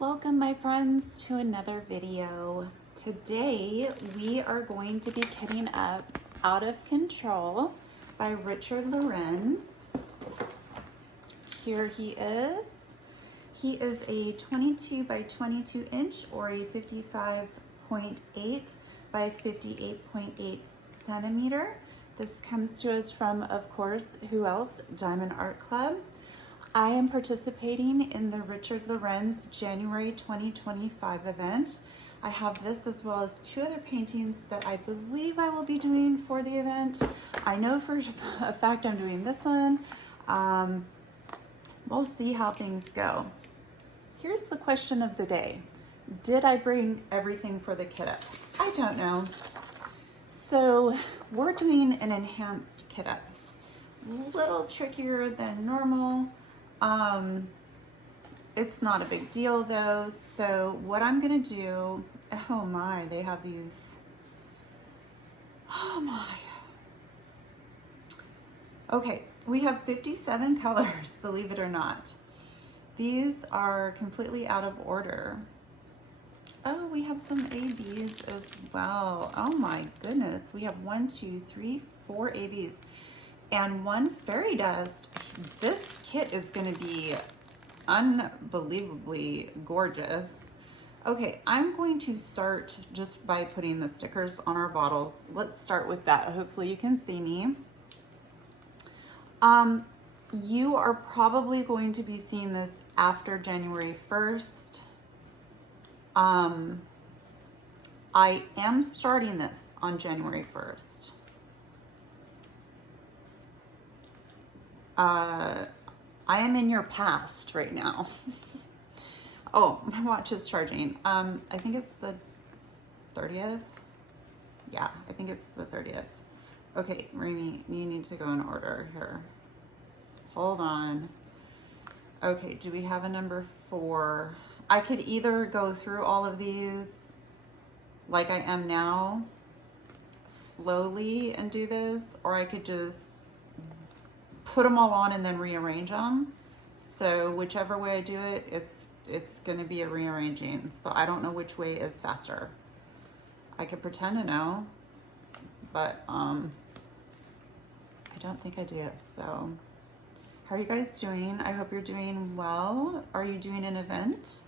Welcome my friends to another video. Today we are going to be kitting up Out of Control by Richard Lorenz. Here he is. He is a 22 by 22 inch or a 55.8 by 58.8 centimeter. This comes to us from, of course, who else? Diamond Art Club. I am participating in the Richard Lorenz January 2025 event. I have this as well as two other paintings that I believe I will be doing for the event. I know for a fact I'm doing this one. We'll see how things go. Here's the question of the day. Did I bring everything for the kit up? I don't know. So we're doing an enhanced kit up. A little trickier than normal. It's not a big deal though. So what I'm gonna do, oh my, they have these, oh my. Okay, we have 57 colors, believe it or not. These are completely out of order. Oh, we have some ABs as well. Oh my goodness, we have 1, 2, 3, 4 ABs. And one fairy dust. This kit is going to be unbelievably gorgeous. Okay, I'm going to start just by putting the stickers on our bottles. Let's start with that. Hopefully you can see me. You are probably going to be seeing this after January 1st. I am starting this on January 1st. I am in your past right now. Oh, my watch is charging. I think it's the 30th. Yeah, I think it's the 30th. Okay, Remy, you need to go in order here. Hold on. Okay, do we have a number 4? I could either go through all of these like I am now, slowly and do this, or I could just put them all on and then rearrange them. So whichever way I do it, it's going to be a rearranging. So I don't know which way is faster. I could pretend to know, but I don't think I do. So how are you guys doing? I hope you're doing well. Are you doing an event?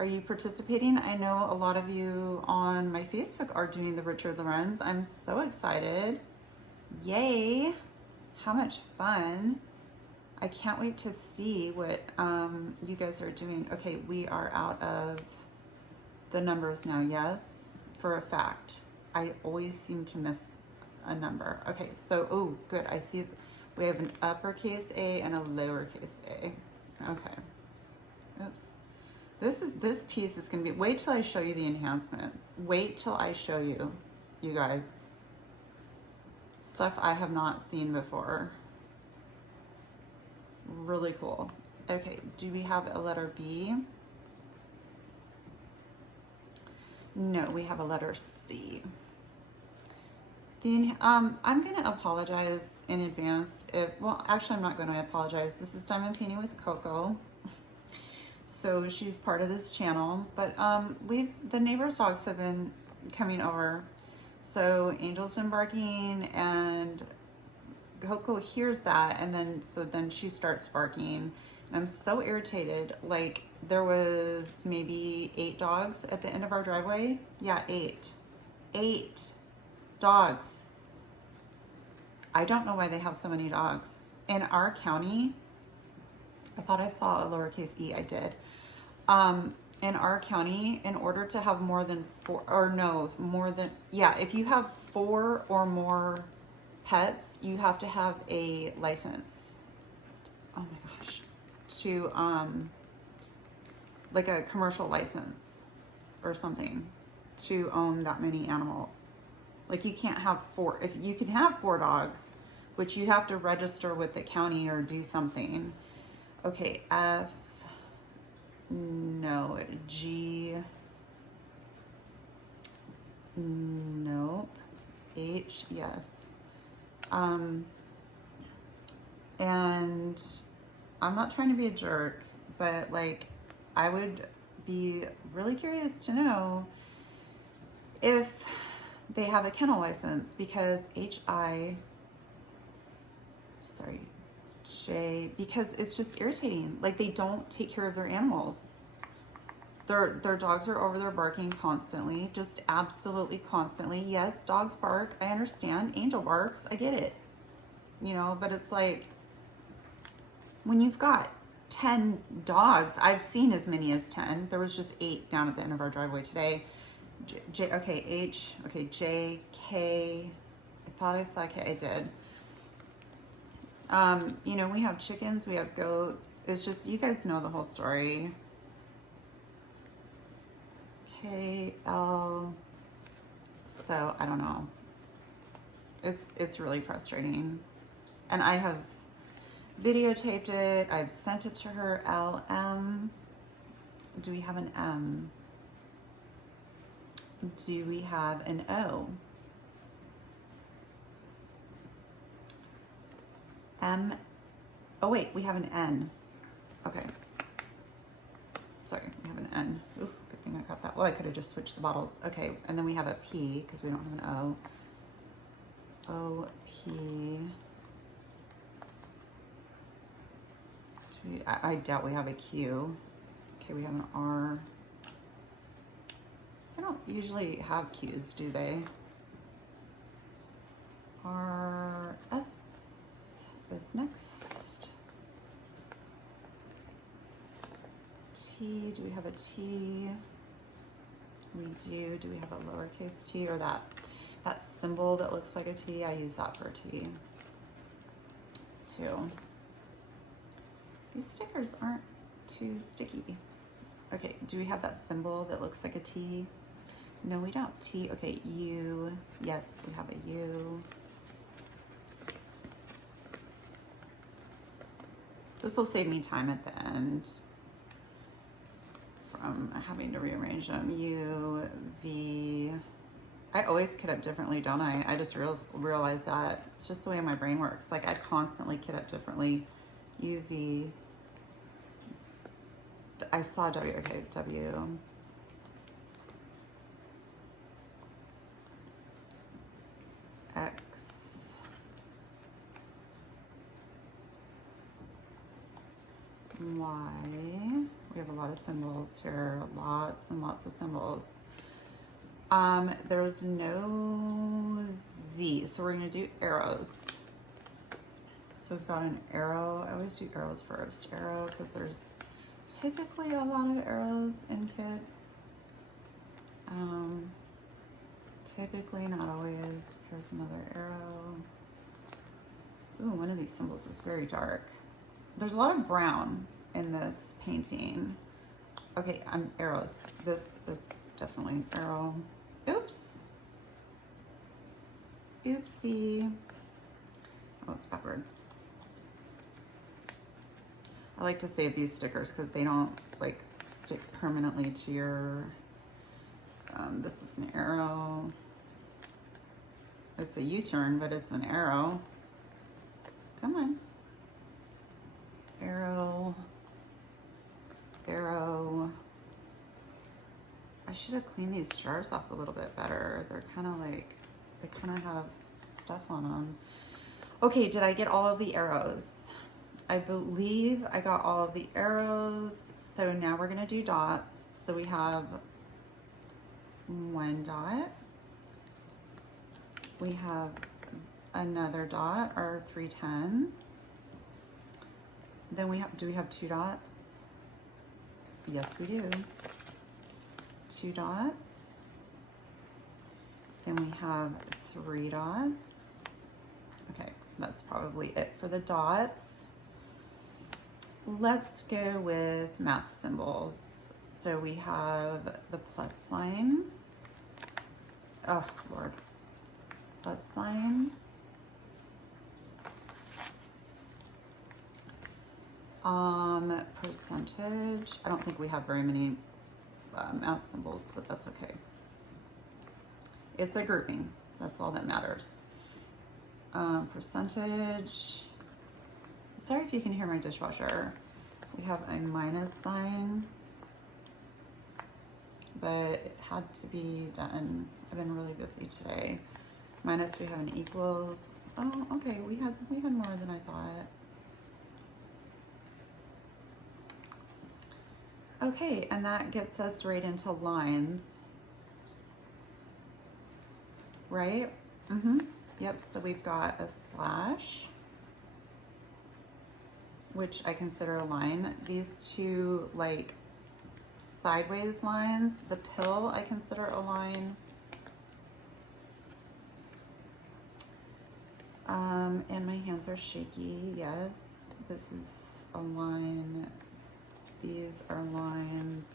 Are you participating? I know a lot of you on my Facebook are doing the Richard Lorenz. I'm so excited. Yay. How much fun. I can't wait to see what you guys are doing. Okay, we are out of the numbers now. Yes, for a fact. I always seem to miss a number. Okay, so, oh, good. I see we have an uppercase A and a lowercase a. Okay. Oops. This piece is going to be, wait till I show you the enhancements. Wait till I show you, you guys. Stuff I have not seen before. Really cool. Okay, do we have a letter B? No, we have a letter C. I'm going to apologize in advance if, well, actually I'm not going to apologize. This is Diamond Painting with Coco. So she's part of this channel, but the neighbor's dogs have been coming over. So Angel's been barking and Coco hears that, and then she starts barking. And I'm so irritated. Like, there was maybe 8 dogs at the end of our driveway. Yeah, 8. 8 dogs. I don't know why they have so many dogs. In our county, I thought I saw a lowercase e, I did. In our county, in order to have more than 4, or no, more than, yeah, if you have 4 or more pets, you have to have a license. Oh my gosh. To, like a commercial license or something to own that many animals. Like you can't have 4, if you can have 4 dogs, which you have to register with the county or do something. Okay, F, no, G, nope, H, yes. And I'm not trying to be a jerk, but like I would be really curious to know if they have a kennel license, because because it's just irritating. Like, they don't take care of their animals. Their dogs are over there barking constantly, just absolutely constantly. Yes, dogs bark, I understand. Angel barks, I get it. You know, but it's like, when you've got 10 dogs, I've seen as many as 10. There was just 8 down at the end of our driveway today. J, K. I thought I saw K, I did. You know, we have chickens, we have goats. It's just, you guys know the whole story. KL. So I don't know. It's really frustrating. And I have videotaped it. I've sent it to her. LM. Do we have an M? Do we have an O? M. Oh wait, we have an N. Okay. Sorry, we have an N. Oof, good thing I got that. Well, I could have just switched the bottles. Okay, and then we have a P because we don't have an O. O, P. I doubt we have a Q. Okay, we have an R. They don't usually have Qs, do they? R, S is next. T, do we have a T? We do. Do we have a lowercase t, or that symbol that looks like a T? I use that for a T too. These stickers aren't too sticky. Okay, do we have that symbol that looks like a T? No, we don't. T, okay, U. Yes, we have a U. This will save me time at the end from having to rearrange them. U, V. I always kit up differently, don't I? I just realized that. It's just the way my brain works. Like, I constantly kit up differently. U, V. I saw W. Okay, W. X. Y. We have a lot of symbols here. Lots and lots of symbols. There's no Z, so we're gonna do arrows. So we've got an arrow. I always do arrows first. Arrow, because there's typically a lot of arrows in kits. Typically, not always. Here's another arrow. Ooh, one of these symbols is very dark. There's a lot of brown in this painting. Okay, arrows. This is definitely an arrow. Oops. Oopsie. Oh, it's backwards. I like to save these stickers because they don't like stick permanently to your, this is an arrow. It's a U-turn, but it's an arrow. Come on. Arrow. Arrow. I should have cleaned these jars off a little bit better. They're kind of like, they kind of have stuff on them. Okay, did I get all of the arrows? I believe I got all of the arrows. So now we're gonna do dots. So we have 1 dot. We have another dot, or 310. Then we have, do we have 2 dots? Yes, we do. 2 dots. Then we have 3 dots. Okay, that's probably it for the dots. Let's go with math symbols. So we have the plus sign. Oh, Lord. Plus sign. Percentage. I don't think we have very many math symbols, but that's okay. It's a grouping. That's all that matters. Percentage. Sorry if you can hear my dishwasher. We have a minus sign. but it had to be done. I've been really busy today. Minus we have an equals. Oh, okay, we had more than I thought. Okay, and that gets us right into lines, right? Yep, so we've got a slash, which I consider a line. These two like sideways lines, the pill I consider a line. And my hands are shaky, yes. This is a line. These are lines.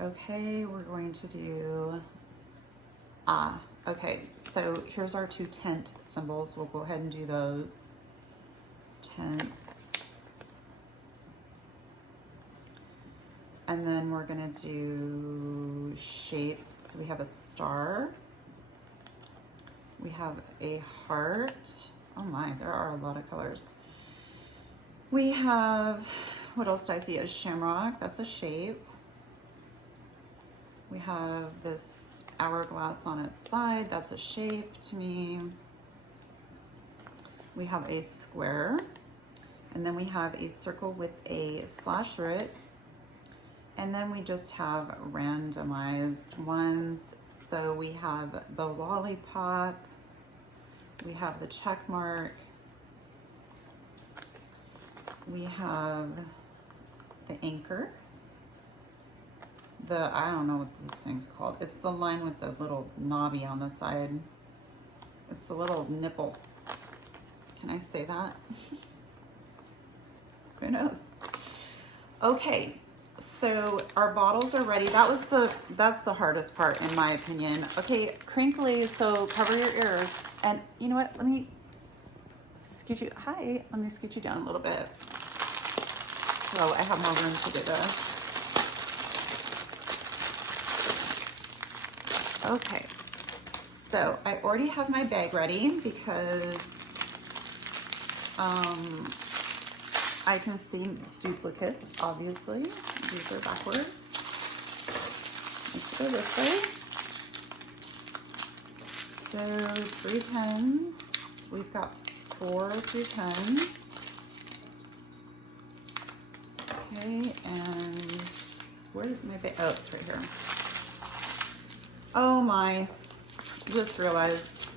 Okay, we're going to do, okay, so here's our two tent symbols. We'll go ahead and do those. Tents. And then we're gonna do shapes. So we have a star. We have a heart. Oh my, there are a lot of colors. We have, what else do I see? A shamrock, that's a shape. We have this hourglass on its side, that's a shape to me. We have a square, and then we have a circle with a slash through it. And then we just have randomized ones. So we have the lollipop, we have the check mark, we have the anchor, I don't know what this thing's called. It's the line with the little knobby on the side. It's a little nipple. Can I say that? Who knows? Okay, so our bottles are ready. That's the hardest part in my opinion. Okay, crinkly, so cover your ears. And you know what? Let me scoot you, let me scoot you down a little bit. So I have more room to do this. Okay, so I already have my bag ready because I can see duplicates, obviously. These are backwards. Let's go this way. So 3 tens. We've got 4 3 tens. Okay, and where's my bag? Oh, it's right here. Oh my, just realized.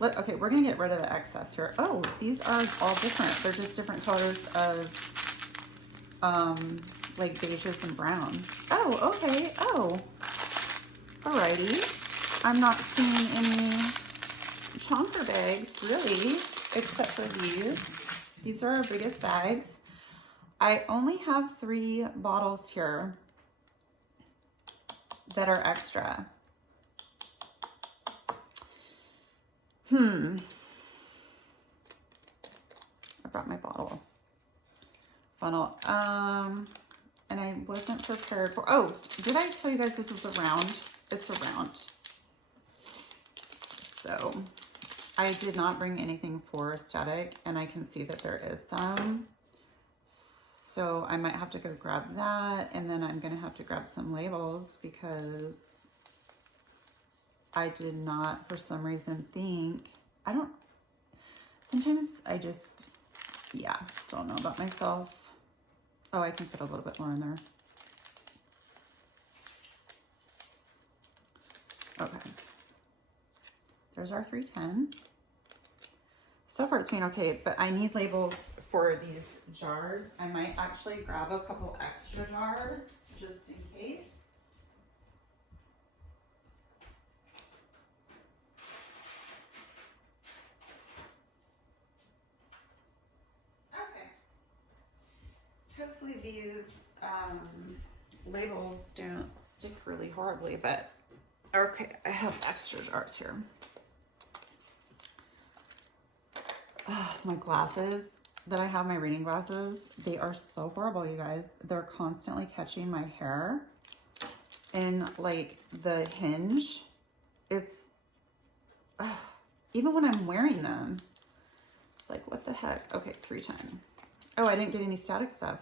Okay, we're gonna get rid of the excess here. Oh, these are all different. They're just different colors of like beiges and browns. Oh, okay. Oh, alrighty. I'm not seeing any chomper bags really, except for these. These are our biggest bags. I only have 3 bottles here that are extra. I brought my bottle funnel. And I wasn't prepared for, oh, did I tell you guys this is a round? It's a round. So I did not bring anything for static, and I can see that there is some. So I might have to go grab that, and then I'm gonna have to grab some labels because I did not, for some reason, think, sometimes I just, yeah, don't know about myself. Oh, I can put a little bit more in there. Okay. There's our 310. So far it's been okay, but I need labels for these jars. I might actually grab a couple extra jars just in case. Okay. Hopefully these labels don't stick really horribly, but okay, I have extra jars here. Oh, my glasses that I have, my reading glasses, they are so horrible, you guys. They're constantly catching my hair and like the hinge. It's, even when I'm wearing them, it's like, what the heck? Okay, 310. Oh, I didn't get any static stuff.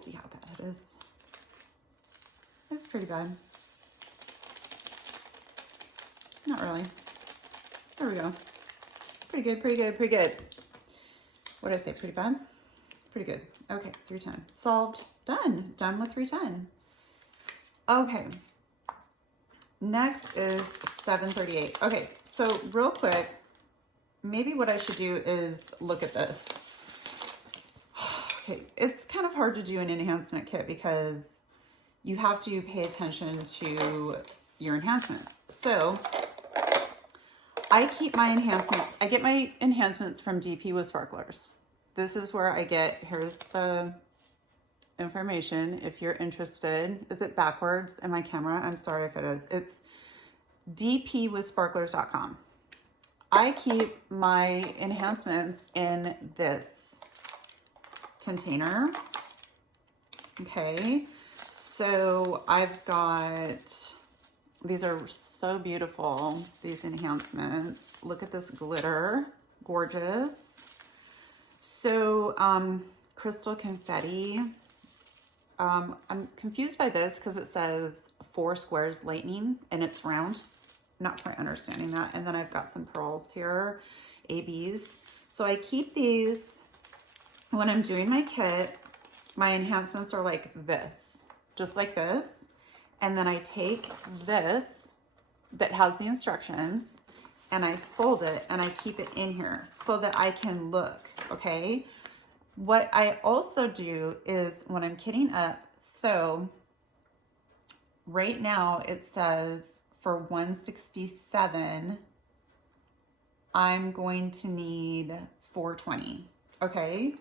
we'll see how bad it is. It's pretty bad. Not really. There we go. Pretty good, pretty good, pretty good. What did I say? Pretty bad? Pretty good. Okay, 310. Solved. Done. Done with 310. Okay. Next is 738. Okay, so real quick, maybe what I should do is look at this. Okay, it's kind of hard to do an enhancement kit because you have to pay attention to your enhancements. So I keep my enhancements, I get my enhancements from DP with Sparklers. This is where I get, here's the information if you're interested. Is it backwards in my camera? I'm sorry if it is. It's dpwithsparklers.com. I keep my enhancements in this container. Okay, so I've got, these are so beautiful, these enhancements. Look at this glitter, gorgeous. So crystal confetti. I'm confused by this because it says 4 squares lightning and it's round. Not quite understanding that. And then I've got some pearls here, ABs. So I keep these when I'm doing my kit. My enhancements are like this, just like this. And then I take this that has the instructions and I fold it and I keep it in here so that I can look, okay? What I also do is when I'm kitting up, so right now it says for 167, I'm going to need 420, okay?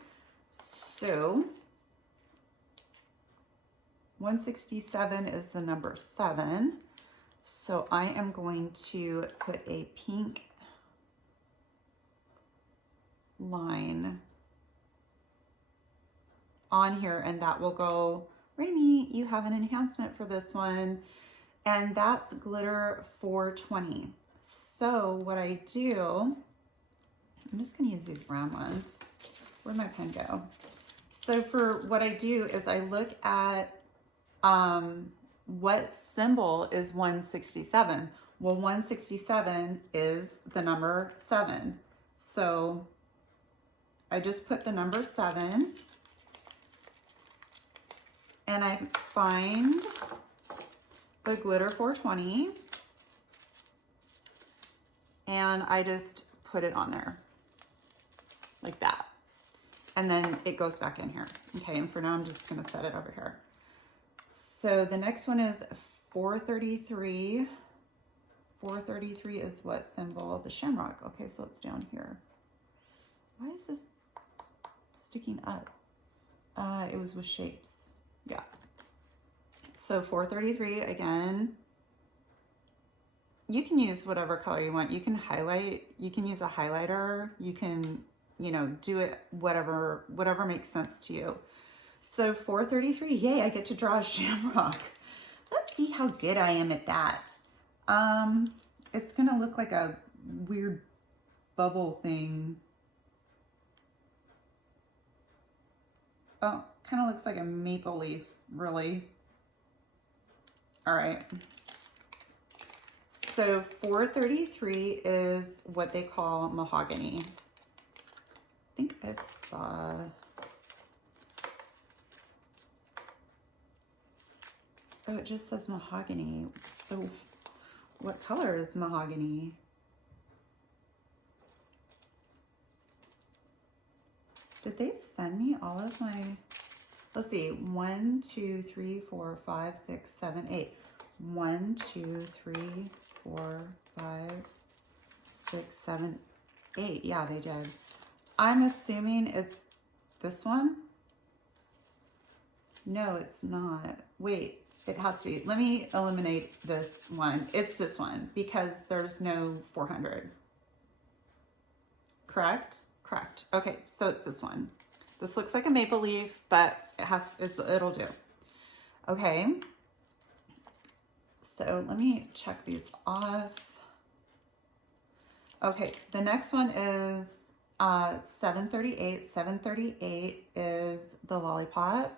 So 167 is the number 7. So I am going to put a pink line on here and that will go, Raimi, you have an enhancement for this one. And that's glitter 420. So what I do, I'm just gonna use these round ones. Where'd my pen go? So for what I do is I look at what symbol is 167. Well, 167 is the number 7. So I just put the number 7 and I find the glitter 420 and I just put it on there like that. And then it goes back in here. Okay, and for now I'm just gonna set it over here. So the next one is 433. 433 is what symbol? The shamrock. Okay, so it's down here. Why is this sticking up? It was with shapes. Yeah. So 433 again. You can use whatever color you want. You can highlight, you can use a highlighter, you can, you know, do it whatever makes sense to you. So 433, yay, I get to draw a shamrock. Let's see how good I am at that. It's gonna look like a weird bubble thing. Oh, kind of looks like a maple leaf, really. All right. So 433 is what they call mahogany. I think I saw... Oh, it just says mahogany. So what color is mahogany? Did they send me all of my, let's see, 1, 2, 3, 4, 5, 6, 7, 8. 1, 2, 3, 4, 5, 6, 7, 8. Yeah, they did. I'm assuming it's this one. No, it's not. Wait. It has to be. Let me eliminate this one. It's this one because there's no 400. Correct? Correct. Okay, so it's this one. This looks like a maple leaf, but it'll do. Okay. So let me check these off. Okay, the next one is 738. 738 is the lollipop.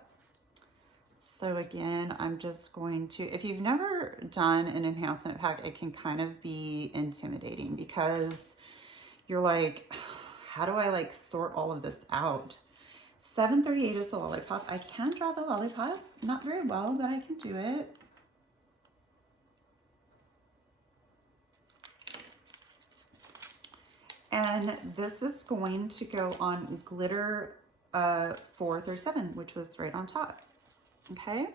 So again, I'm just going to, if you've never done an enhancement pack, it can kind of be intimidating because you're like, how do I like sort all of this out? 738 is the lollipop. I can draw the lollipop, not very well, but I can do it. And this is going to go on glitter 437, which was right on top. Okay.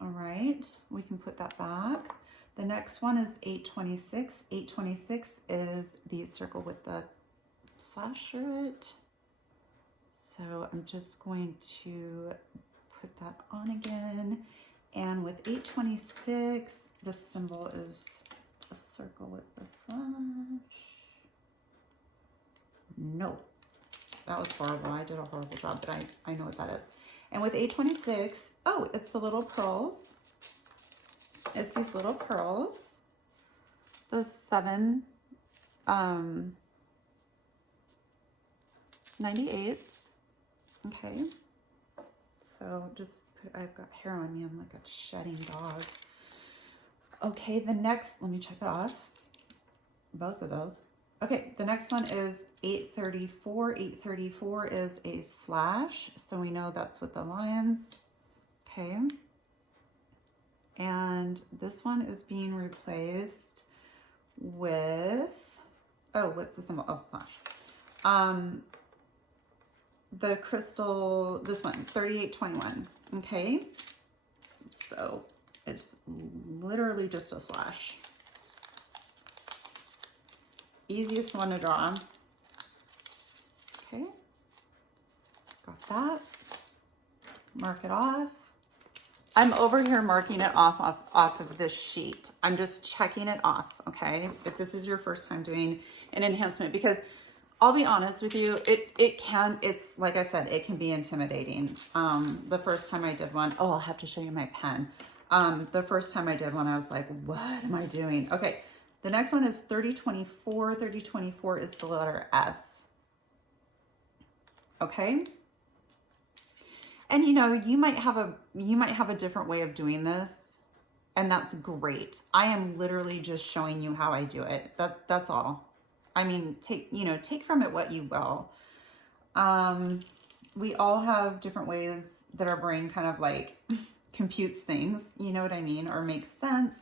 All right, we can put that back. The next one is 826. 826 is the circle with the slash through it. So I'm just going to put that on again. And with 826, the symbol is a circle with the slash. No, that was horrible. I did a horrible job, but I know what that is. And with 826, oh, it's the little pearls. It's these little pearls. The 798s. Okay. So just I've got hair on me. I'm like a shedding dog. Okay, the next, let me check it off. Both of those. Okay, the next one is 834. 834 is a slash, so we know that's with the lines. Okay. And this one is being replaced with, oh, what's the symbol? Oh, slash. The crystal, this one, 3821. Okay. So it's literally just a slash. Easiest one to draw. Okay, got that. Mark it off. I'm over here marking it off of this sheet. I'm just checking it off, okay? If this is your first time doing an enhancement, because I'll be honest with you, it's like I said, it can be intimidating. The first time I did one, oh, I'll have to show you my pen. The first time I did one, I was like, what am I doing? Okay. The next one is 3024. 3024 is the letter S. Okay. And you know, you might have a different way of doing this, and that's great. I am literally just showing you how I do it. That's all. I mean, take from it what you will. We all have different ways that our brain kind of like computes things, you know what I mean, or makes sense.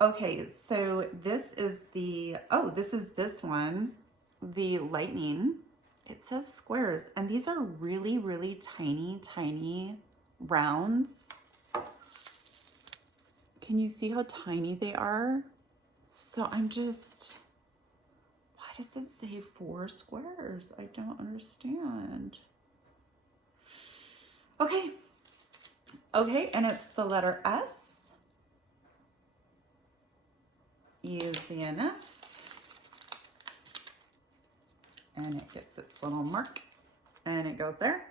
Okay, so this is the, oh, this is this one, the lightning. It says squares, and these are really, really tiny, tiny rounds. Can you see how tiny they are? So I'm just, why does it say 4 squares? I don't understand. Okay. Okay, and it's the letter S. Easy enough. And it gets its little mark and it goes there.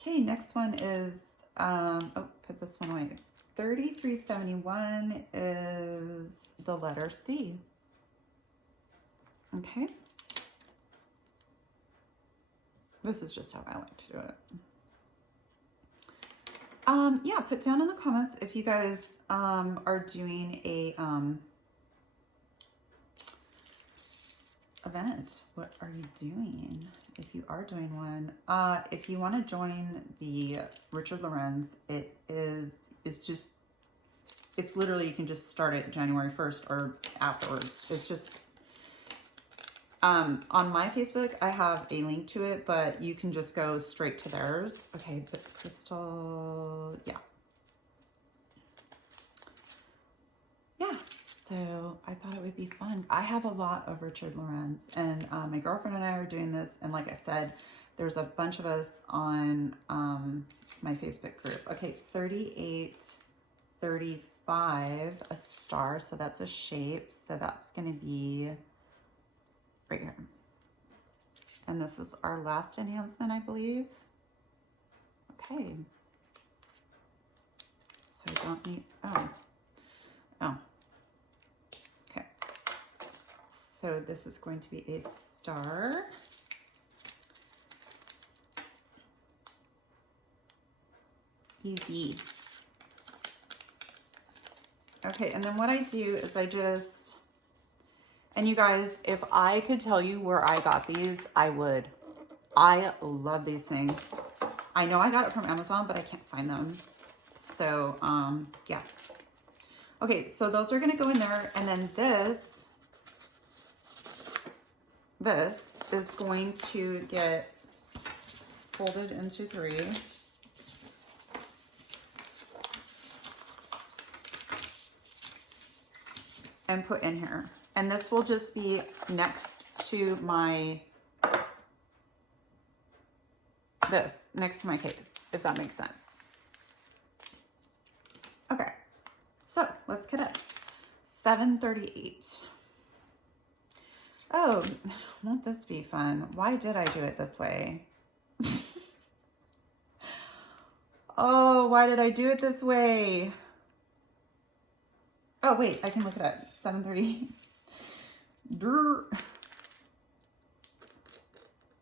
Okay, next one is, oh, put this one away. 3371 is the letter C. Okay. This is just how I like to do it. Yeah, put down in the comments if you guys are doing a event. What are you doing? If you are doing one, if you want to join the Richard Lorenz, it's literally, you can just start it January 1st or afterwards. It's just, on my Facebook, I have a link to it, but you can just go straight to theirs. Okay, the crystal, yeah. Yeah, so I thought it would be fun. I have a lot of Richard Lorenz, and my girlfriend and I are doing this, and like I said, there's a bunch of us on my Facebook group. Okay, 3835, a star, so that's a shape, so that's going to be right here. And this is our last enhancement, I believe. Okay. So I don't need, oh. Okay. So this is going to be a star. Easy. Okay, and then what I do is I just, and you guys, if I could tell you where I got these, I would. I love these things. I know I got it from Amazon, but I can't find them. So, yeah. Okay, so those are gonna go in there, and then this is going to get folded into 3. And put in here. And this will just be next to my, next to my case, if that makes sense. Okay, so let's get it. 738. Oh, won't this be fun? Why did I do it this way? Oh, why did I do it this way? Oh, wait, I can look it up. 730.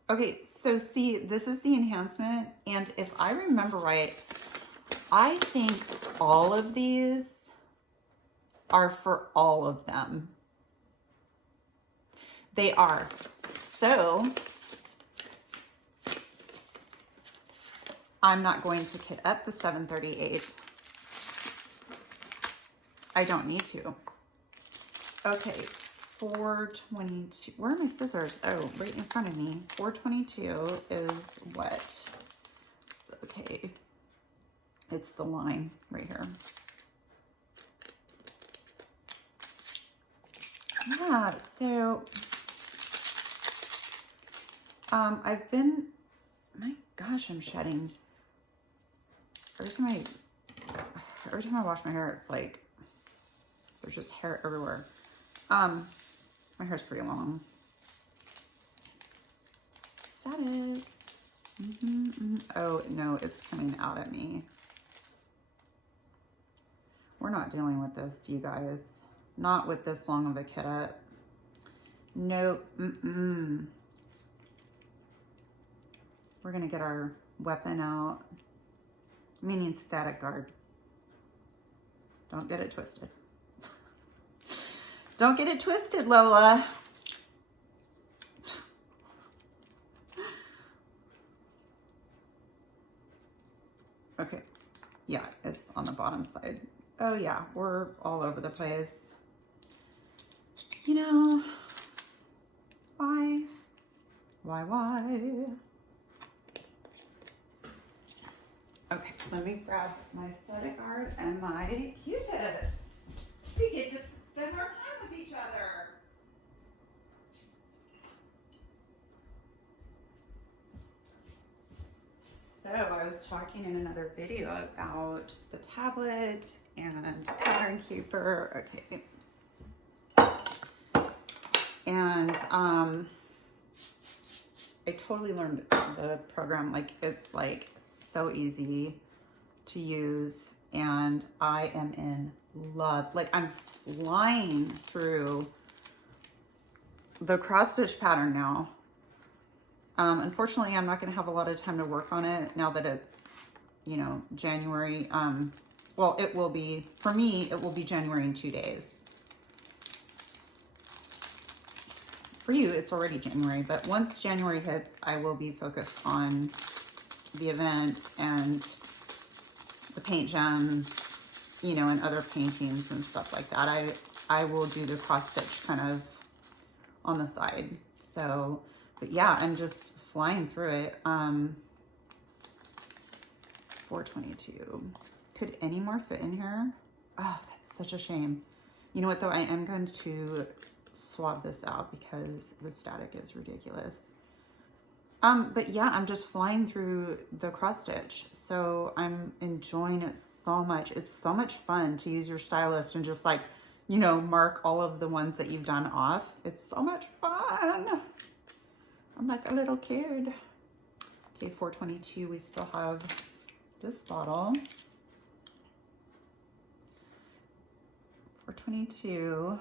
Okay, so see, this is the enhancement, and if I remember right, I think all of these are for all of them. They are. So I'm not going to kit up the 738. I don't need to. Okay, 422. Where are my scissors? Oh, right in front of me. 422 is what? Okay, it's the line right here. Yeah, so I've been, my gosh, I'm shedding. Every time I wash my hair, it's like there's just hair everywhere. My hair's pretty long. Static. Oh no, it's coming out at me. We're not dealing with this, you guys. Not with this long of a kit up. Nope. We're gonna get our weapon out. Meaning static guard. Don't get it twisted. Don't get it twisted, Lola. Okay. Yeah, it's on the bottom side. Oh yeah, we're all over the place. You know, why? Okay, let me grab my static guard and my Q-tips. We get to spend our time with each other. So I was talking in another video about the tablet and Pattern Keeper. Okay. And I totally learned the program. Like, it's like so easy to use, and I am in love. Like, I'm flying through the cross stitch pattern now. Unfortunately, I'm not going to have a lot of time to work on it now that it's, you know, January. Well, it will be, for me, it will be January in 2 days. For you, it's already January, but once January hits, I will be focused on the event and the paint gems, you know, and other paintings and stuff like that. I will do the cross stitch kind of on the side. So, but yeah, I'm just flying through it. 422. Could any more fit in here? Oh, that's such a shame. You know what though? I am going to swab this out because the static is ridiculous. But yeah, I'm just flying through the cross stitch. So I'm enjoying it so much. It's so much fun to use your stylist and just like, you know, mark all of the ones that you've done off. It's so much fun. I'm like a little kid. Okay, 422, we still have this bottle. 422.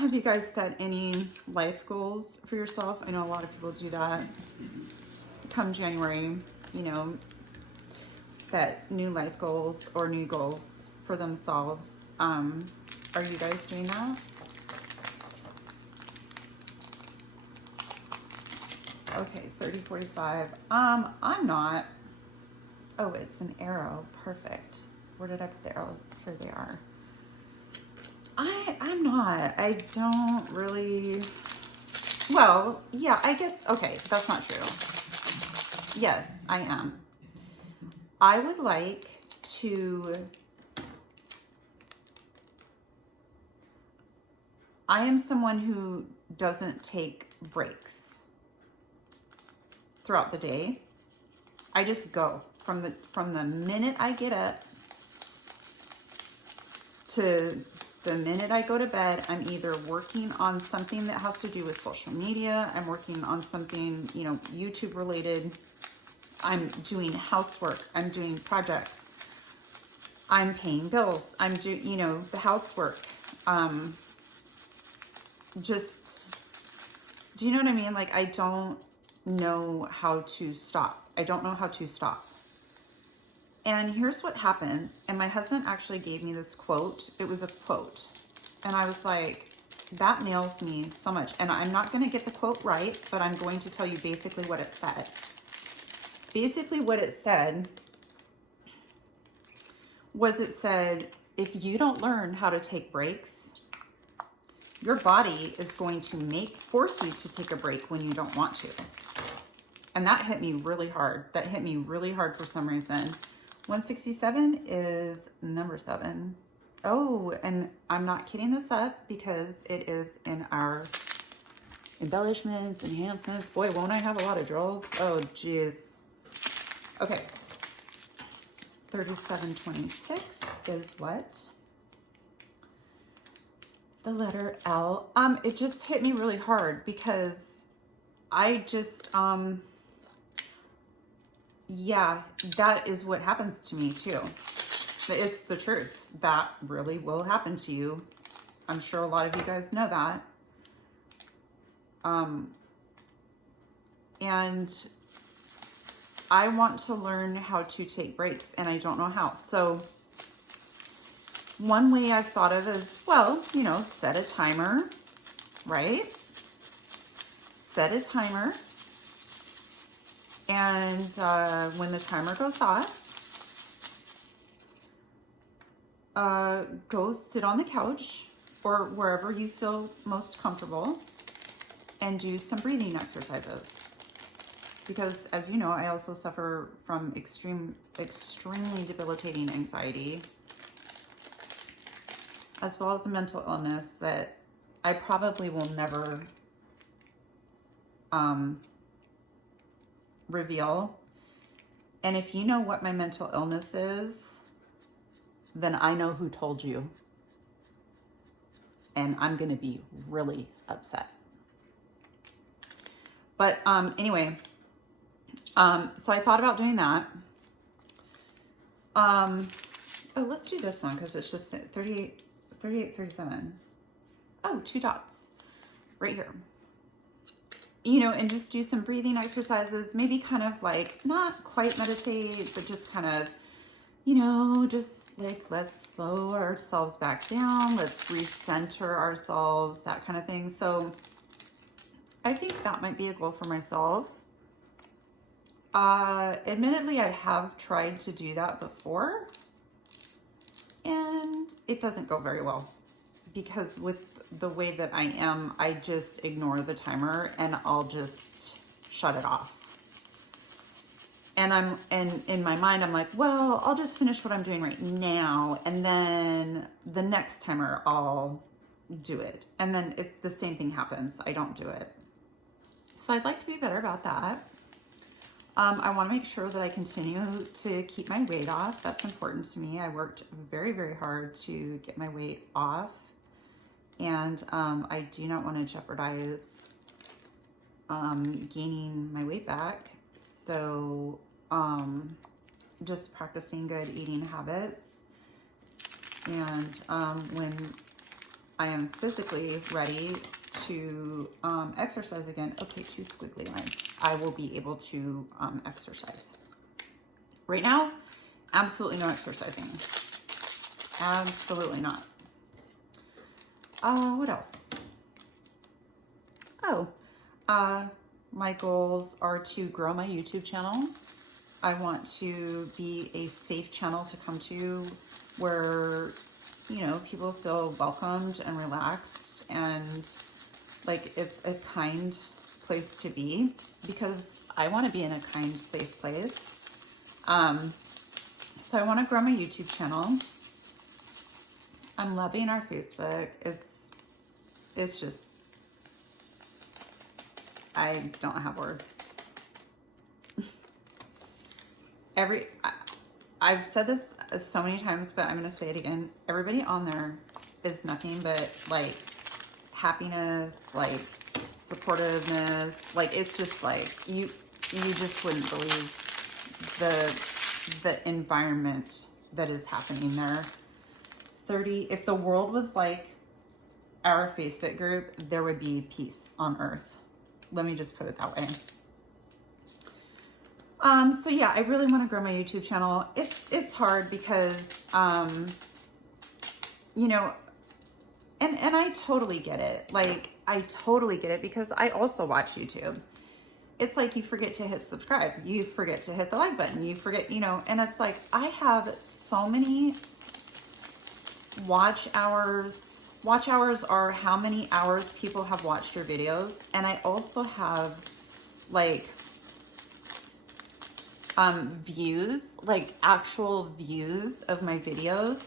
Have you guys set any life goals for yourself? I know a lot of people do that. Come January, you know, set new life goals or new goals for themselves. Are you guys doing that? Okay, 30, 45. I'm not. Oh, it's an arrow. Perfect. Where did I put the arrows? Here they are. I'm not. I don't really. Well, yeah, I guess. Okay, that's not true. Yes, I am. I would like to. I am someone who doesn't take breaks throughout the day. I just go from the minute I get up to the minute I go to bed. I'm either working on something that has to do with social media. I'm working on something, you know, YouTube related. I'm doing housework. I'm doing projects. I'm paying bills. I'm doing, you know, the housework. Just, do you know what I mean? Like, I don't know how to stop. I don't know how to stop. And here's what happens. And my husband actually gave me this quote. It was a quote. And I was like, that nails me so much. And I'm not going to get the quote right, but I'm going to tell you basically what it said. Basically what it said was, it said, if you don't learn how to take breaks, your body is going to force you to take a break when you don't want to. And that hit me really hard. That hit me really hard for some reason. 167 is number 7. Oh, and I'm not kidding this up because it is in our embellishments, enhancements. Boy, won't I have a lot of drills? Oh, geez. Okay. 3726 is what? The letter L. It just hit me really hard because I just, yeah, that is what happens to me too. It's the truth. That really will happen to you. I'm sure a lot of you guys know that. And I want to learn how to take breaks, and I don't know how. So one way I've thought of is, well, you know, set a timer, right? Set a timer. And when the timer goes off, go sit on the couch or wherever you feel most comfortable and do some breathing exercises. Because as you know, I also suffer from extremely debilitating anxiety, as well as a mental illness that I probably will never reveal. And if you know what my mental illness is, then I know who told you. And I'm going to be really upset. But anyway, so I thought about doing that. Oh, let's do this one because it's just 38, 37. Oh, 2 dots right here. You know, and just do some breathing exercises, maybe kind of like, not quite meditate, but just kind of, you know, just like, let's slow ourselves back down. Let's recenter ourselves, that kind of thing. So I think that might be a goal for myself. Admittedly, I have tried to do that before, and it doesn't go very well because with the way that I am, I just ignore the timer and I'll just shut it off. And in my mind, I'm like, well, I'll just finish what I'm doing right now, and then the next timer I'll do it. And then it's the same thing happens. I don't do it. So I'd like to be better about that. I want to make sure that I continue to keep my weight off. That's important to me. I worked very, very hard to get my weight off. And I do not want to jeopardize gaining my weight back. So just practicing good eating habits. And when I am physically ready to exercise again. Okay, 2 squiggly lines. I will be able to exercise. Right now, absolutely no exercising. Absolutely not. What else? Oh, my goals are to grow my YouTube channel. I want to be a safe channel to come to where, you know, people feel welcomed and relaxed and like it's a kind place to be, because I want to be in a kind, safe place. So I want to grow my YouTube channel. I'm loving our Facebook. It's just, I don't have words. I've said this so many times, but I'm going to say it again. Everybody on there is nothing but like happiness, like supportiveness. Like, it's just like, you just wouldn't believe the environment that is happening there. If the world was like our Facebook group, there would be peace on earth. Let me just put it that way. So yeah, I really want to grow my YouTube channel. It's hard because, you know, and I totally get it. Like, I totally get it because I also watch YouTube. It's like you forget to hit subscribe. You forget to hit the like button. You forget, you know, and it's like I have so many watch hours. Watch hours are how many hours people have watched your videos. And I also have like views, like actual views of my videos.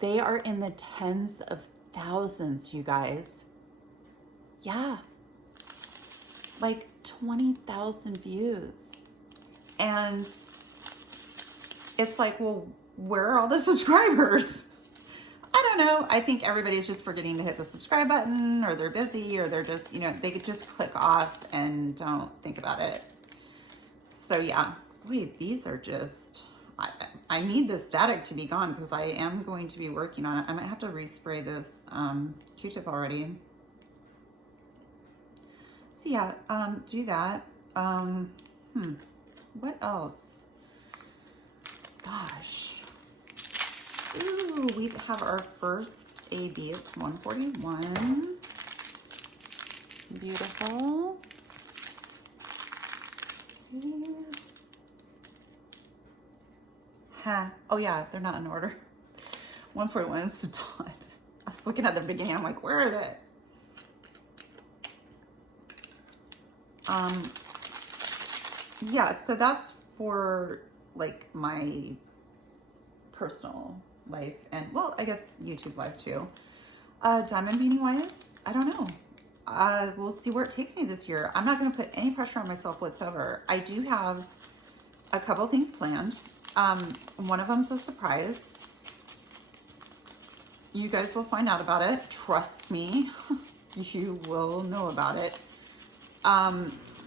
They are in the tens of thousands, you guys. Yeah. Like 20,000 views. And it's like, well, where are all the subscribers? I don't know. I think everybody's just forgetting to hit the subscribe button, or they're busy, or they're just, you know, they could just click off and don't think about it. So yeah, wait, these are just, I need the static to be gone because I am going to be working on it. I might have to respray this Q-tip already. So yeah, do that. What else? Gosh. Ooh, we have our first AB. It's 141. Beautiful. Huh. Oh yeah, they're not in order. 141 is the dot. I was looking at the beginning. I'm like, where is it? Yeah, so that's for like my personal life and, well, I guess YouTube life too. Diamond beanie wise, I don't know. We'll see where it takes me this year. I'm not going to put any pressure on myself whatsoever. I do have a couple things planned. One of them's a surprise. You guys will find out about it. Trust me, you will know about it.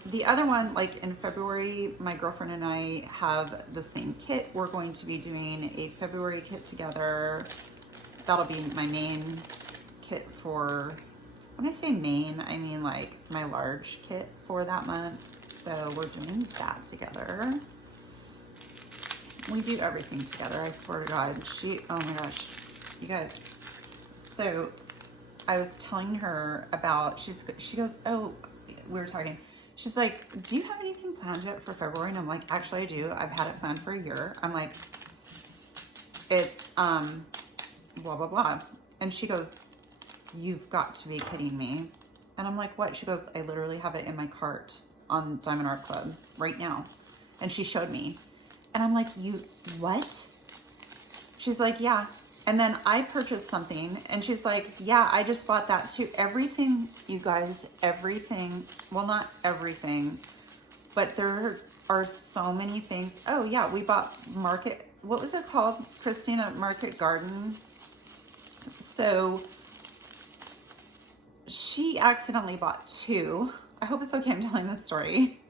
The other one, like in February, my girlfriend and I have the same kit. We're going to be doing a February kit together. That'll be my main kit for, when I say main, I mean like my large kit for that month. So we're doing that together. We do everything together, I swear to God. Oh my gosh, you guys. So I was telling her about, she goes, oh, we were talking. She's like, do you have anything planned yet for February? And I'm like, actually I do. I've had it planned for a year. I'm like, it's blah, blah, blah. And she goes, you've got to be kidding me. And I'm like, what? She goes, I literally have it in my cart on Diamond Art Club right now. And she showed me. And I'm like, you, what? She's like, yeah. And then I purchased something and she's like, yeah, I just bought that too. Everything, you guys, everything, well, not everything, but there are so many things. Oh yeah, we bought Market, what was it called? Christina, Market Garden. So she accidentally bought two. I hope it's okay I'm telling this story.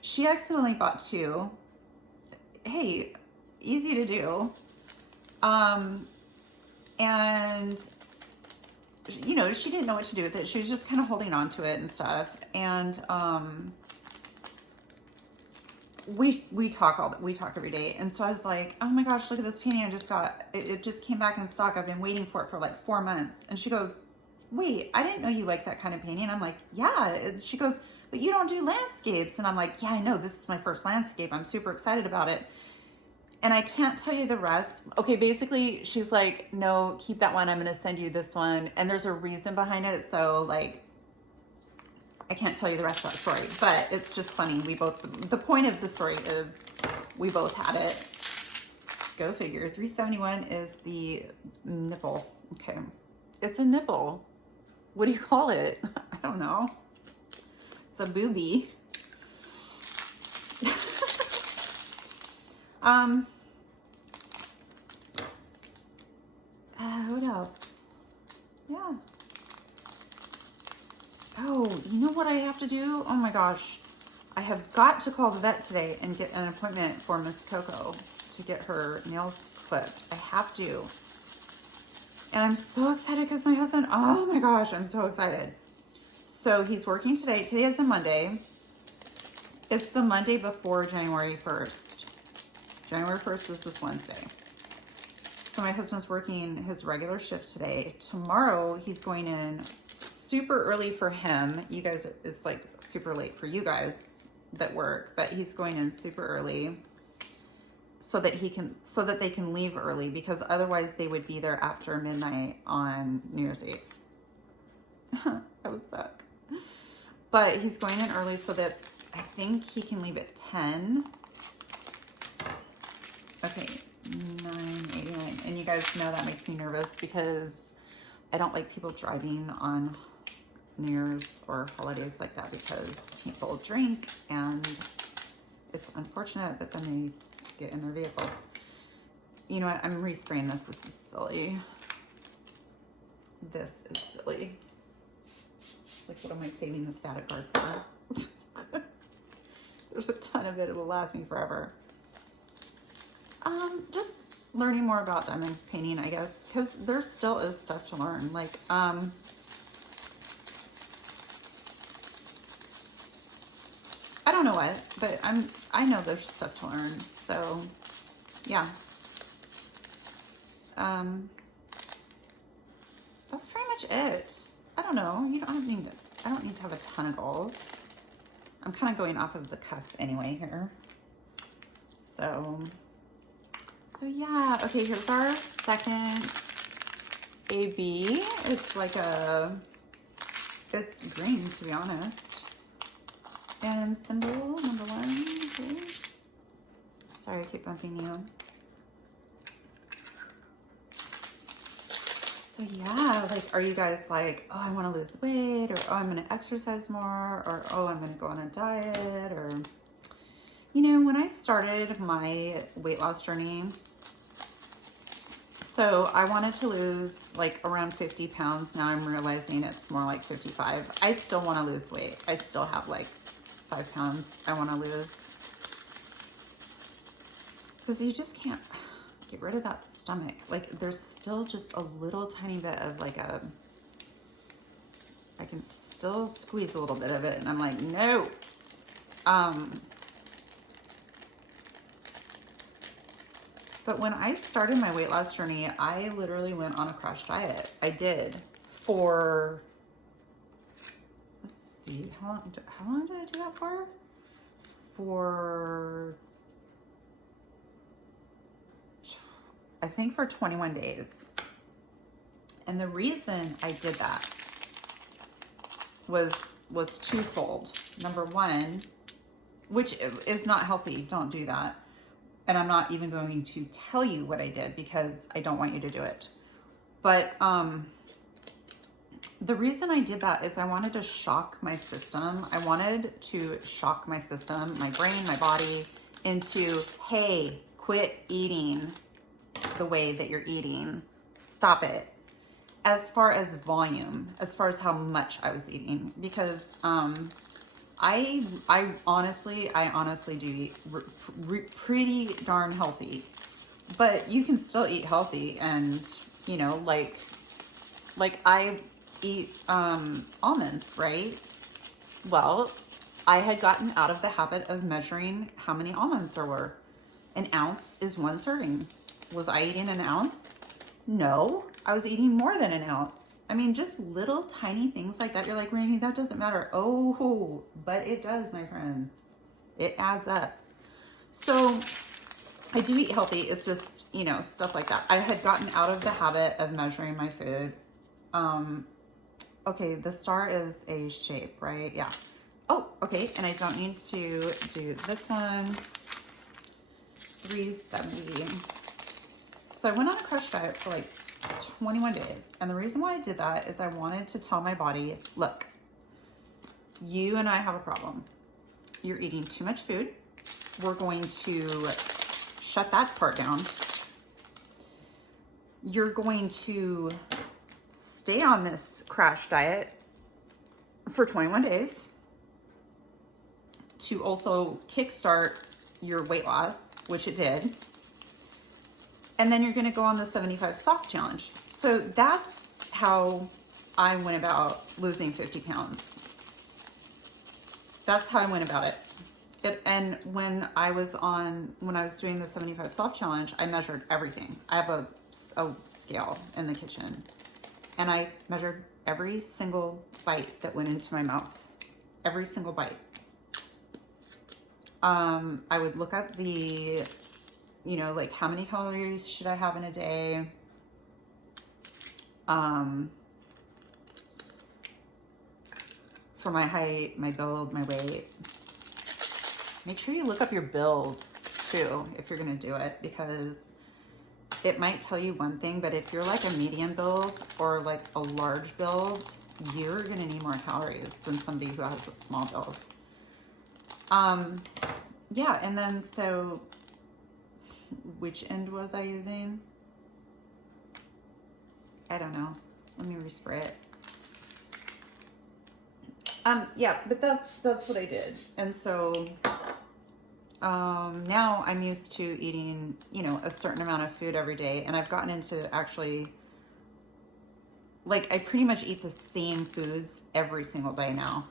She accidentally bought two. Hey, easy to do. And you know, she didn't know what to do with it. She was just kind of holding on to it and stuff. And we talk every day. And so I was like, oh my gosh, look at this painting I just got. It just came back in stock. I've been waiting for it for like 4 months. And she goes, wait, I didn't know you like that kind of painting. I'm like, yeah. She goes, but you don't do landscapes. And I'm like, yeah, I know. This is my first landscape. I'm super excited about it. And I can't tell you the rest. Okay, basically, she's like, no, keep that one. I'm going to send you this one. And there's a reason behind it. So, like, I can't tell you the rest of that story. But it's just funny. The point of the story is we both had it. Go figure. 371 is the nipple. Okay. It's a nipple. What do you call it? I don't know. It's a boobie. What else? Yeah. Oh, you know what I have to do? Oh my gosh. I have got to call the vet today and get an appointment for Miss Coco to get her nails clipped. I have to. And I'm so excited because my husband, oh my gosh, I'm so excited. So he's working today. Today is a Monday. It's the Monday before January 1st. January 1st is this Wednesday. So my husband's working his regular shift today. Tomorrow he's going in super early for him. You guys, it's like super late for you guys that work, but he's going in super early so that they can leave early, because otherwise they would be there after midnight on New Year's Eve. That would suck. But he's going in early so that I think he can leave at 10. Okay, 9:89. And you guys know that makes me nervous because I don't like people driving on New Year's or holidays like that, because people drink and it's unfortunate, but then they get in their vehicles. You know what? I'm respraying this. This is silly. This is silly. Like, what am I saving the static guard for? There's a ton of it. It will last me forever. Just learning more about diamond painting, I guess, because there still is stuff to learn. Like, I don't know what, but I know there's stuff to learn. So, yeah. That's pretty much it. I don't know. I don't need to have a ton of goals. I'm kind of going off of the cuff anyway here. So yeah. Okay, here's our second AB. It's it's green, to be honest. And symbol number 1. Okay. Sorry, I keep bumping you. So yeah, like, are you guys like, oh, I want to lose weight, or oh, I'm going to exercise more, or oh, I'm going to go on a diet, or, you know, when I started my weight loss journey, so I wanted to lose like around 50 pounds. Now I'm realizing it's more like 55. I still want to lose weight. I still have like 5 pounds I want to lose, because you just can't get rid of that stomach. Like, there's still just a little tiny bit of like I can still squeeze a little bit of it, and I'm like, no. But when I started my weight loss journey, I literally went on a crash diet. I did for, let's see, how long did I do that for? I think for 21 days. And the reason I did that was twofold. Number one, which is not healthy. Don't do that. And I'm not even going to tell you what I did, because I don't want you to do it. But the reason I did that is I wanted to shock my system. I wanted to shock my system, my brain, my body, into, hey, quit eating the way that you're eating. Stop it. As far as volume, as far as how much I was eating, because I honestly do eat pretty darn healthy, but you can still eat healthy. And, you know, like eat almonds, right? Well, I had gotten out of the habit of measuring how many almonds there were. An ounce is 1 serving. Was I eating an ounce? No, I was eating more than an ounce. I mean, just little tiny things like that. You're like, Rainey, that doesn't matter. Oh, but it does, my friends. It adds up. So I do eat healthy. It's just, you know, stuff like that. I had gotten out of the habit of measuring my food. Okay, the star is a shape, right? Yeah. Oh, okay, and I don't need to do this one. 370. So I went on a crash diet for like 21 days. And the reason why I did that is I wanted to tell my body, look, you and I have a problem. You're eating too much food. We're going to shut that part down. You're going to stay on this crash diet for 21 days to also kickstart your weight loss, which it did. And then you're going to go on the 75 soft challenge. So that's how I went about losing 50 pounds. That's how I went about it. And when I was doing the 75 soft challenge, I measured everything. I have a scale in the kitchen, and I measured every single bite that went into my mouth. Every single bite. I would look up the, you know, like how many calories should I have in a day? For my height, my build, my weight. Make sure you look up your build too, if you're going to do it, because it might tell you one thing, but if you're like a medium build or like a large build, you're going to need more calories than somebody who has a small build. Yeah, and then so which end was I using? I don't know. Let me respray it. Yeah, but that's what I did. And so now I'm used to eating, you know, a certain amount of food every day, and I've gotten into actually, like, I pretty much eat the same foods every single day now,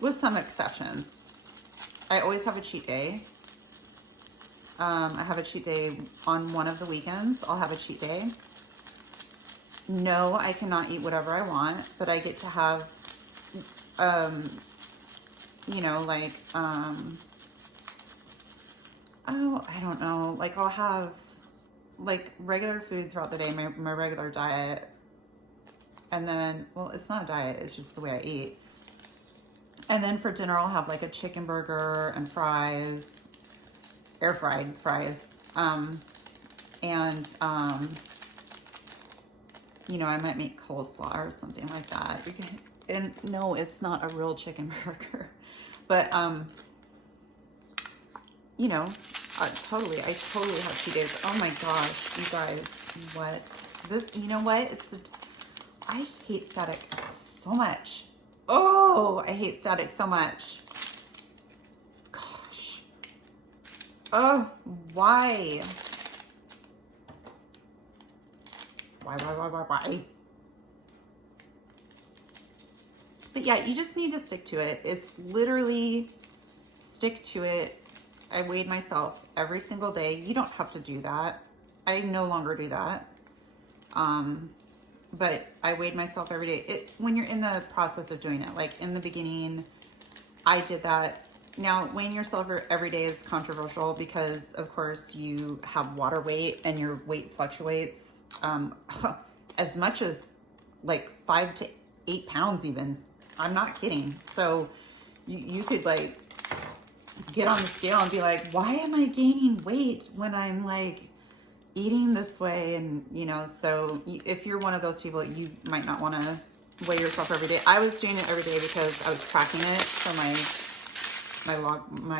with some exceptions. I always have a cheat day. I have a cheat day on one of the weekends. I'll have a cheat day. No, I cannot eat whatever I want, but I get to have, you know, like, oh, I don't know. Like, I'll have, like, regular food throughout the day, my regular diet. And then, well, it's not a diet. It's just the way I eat. And then for dinner, I'll have, like, a chicken burger and fries, air-fried fries. You know, I might make coleslaw or something like that. And no, it's not a real chicken burger. But, you know, I totally have 2 days. Oh my gosh, you guys, what? This, you know what? I hate static so much. Oh, I hate static so much. Gosh. Oh, why? Why? But yeah, you just need to stick to it. It's literally stick to it. I weighed myself every single day. You don't have to do that. I no longer do that. But I weighed myself every day. When you're in the process of doing it, like in the beginning, I did that. Now, weighing yourself every day is controversial because, of course, you have water weight and your weight fluctuates as much as like 5 to 8 pounds even. I'm not kidding. So you could like get on the scale and be like, why am I gaining weight when I'm like eating this way? And, you know, so if you're one of those people, you might not want to weigh yourself every day. I was doing it every day because I was tracking it for my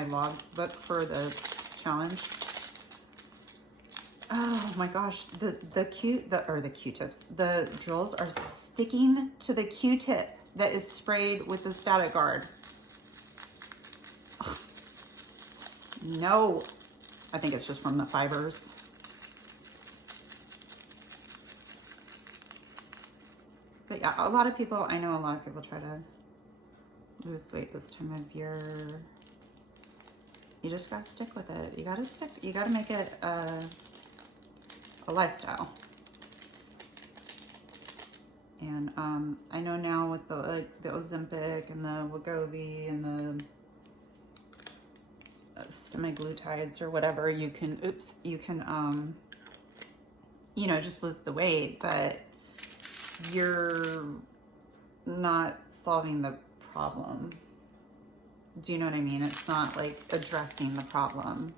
log book for the challenge. Oh my gosh, the Q-tips, the drills are sticking to the Q-tip that is sprayed with the static guard. Oh, no, I think it's just from the fibers. But yeah, a lot of people, I know a lot of people try to lose weight this time of year. You just gotta stick with it. You gotta make it a lifestyle. And I know now with the Ozempic and the Wegovy and the semaglutides or whatever, you can, you know, just lose the weight, but you're not solving the problem. Do you know what I mean? It's not like addressing the problem.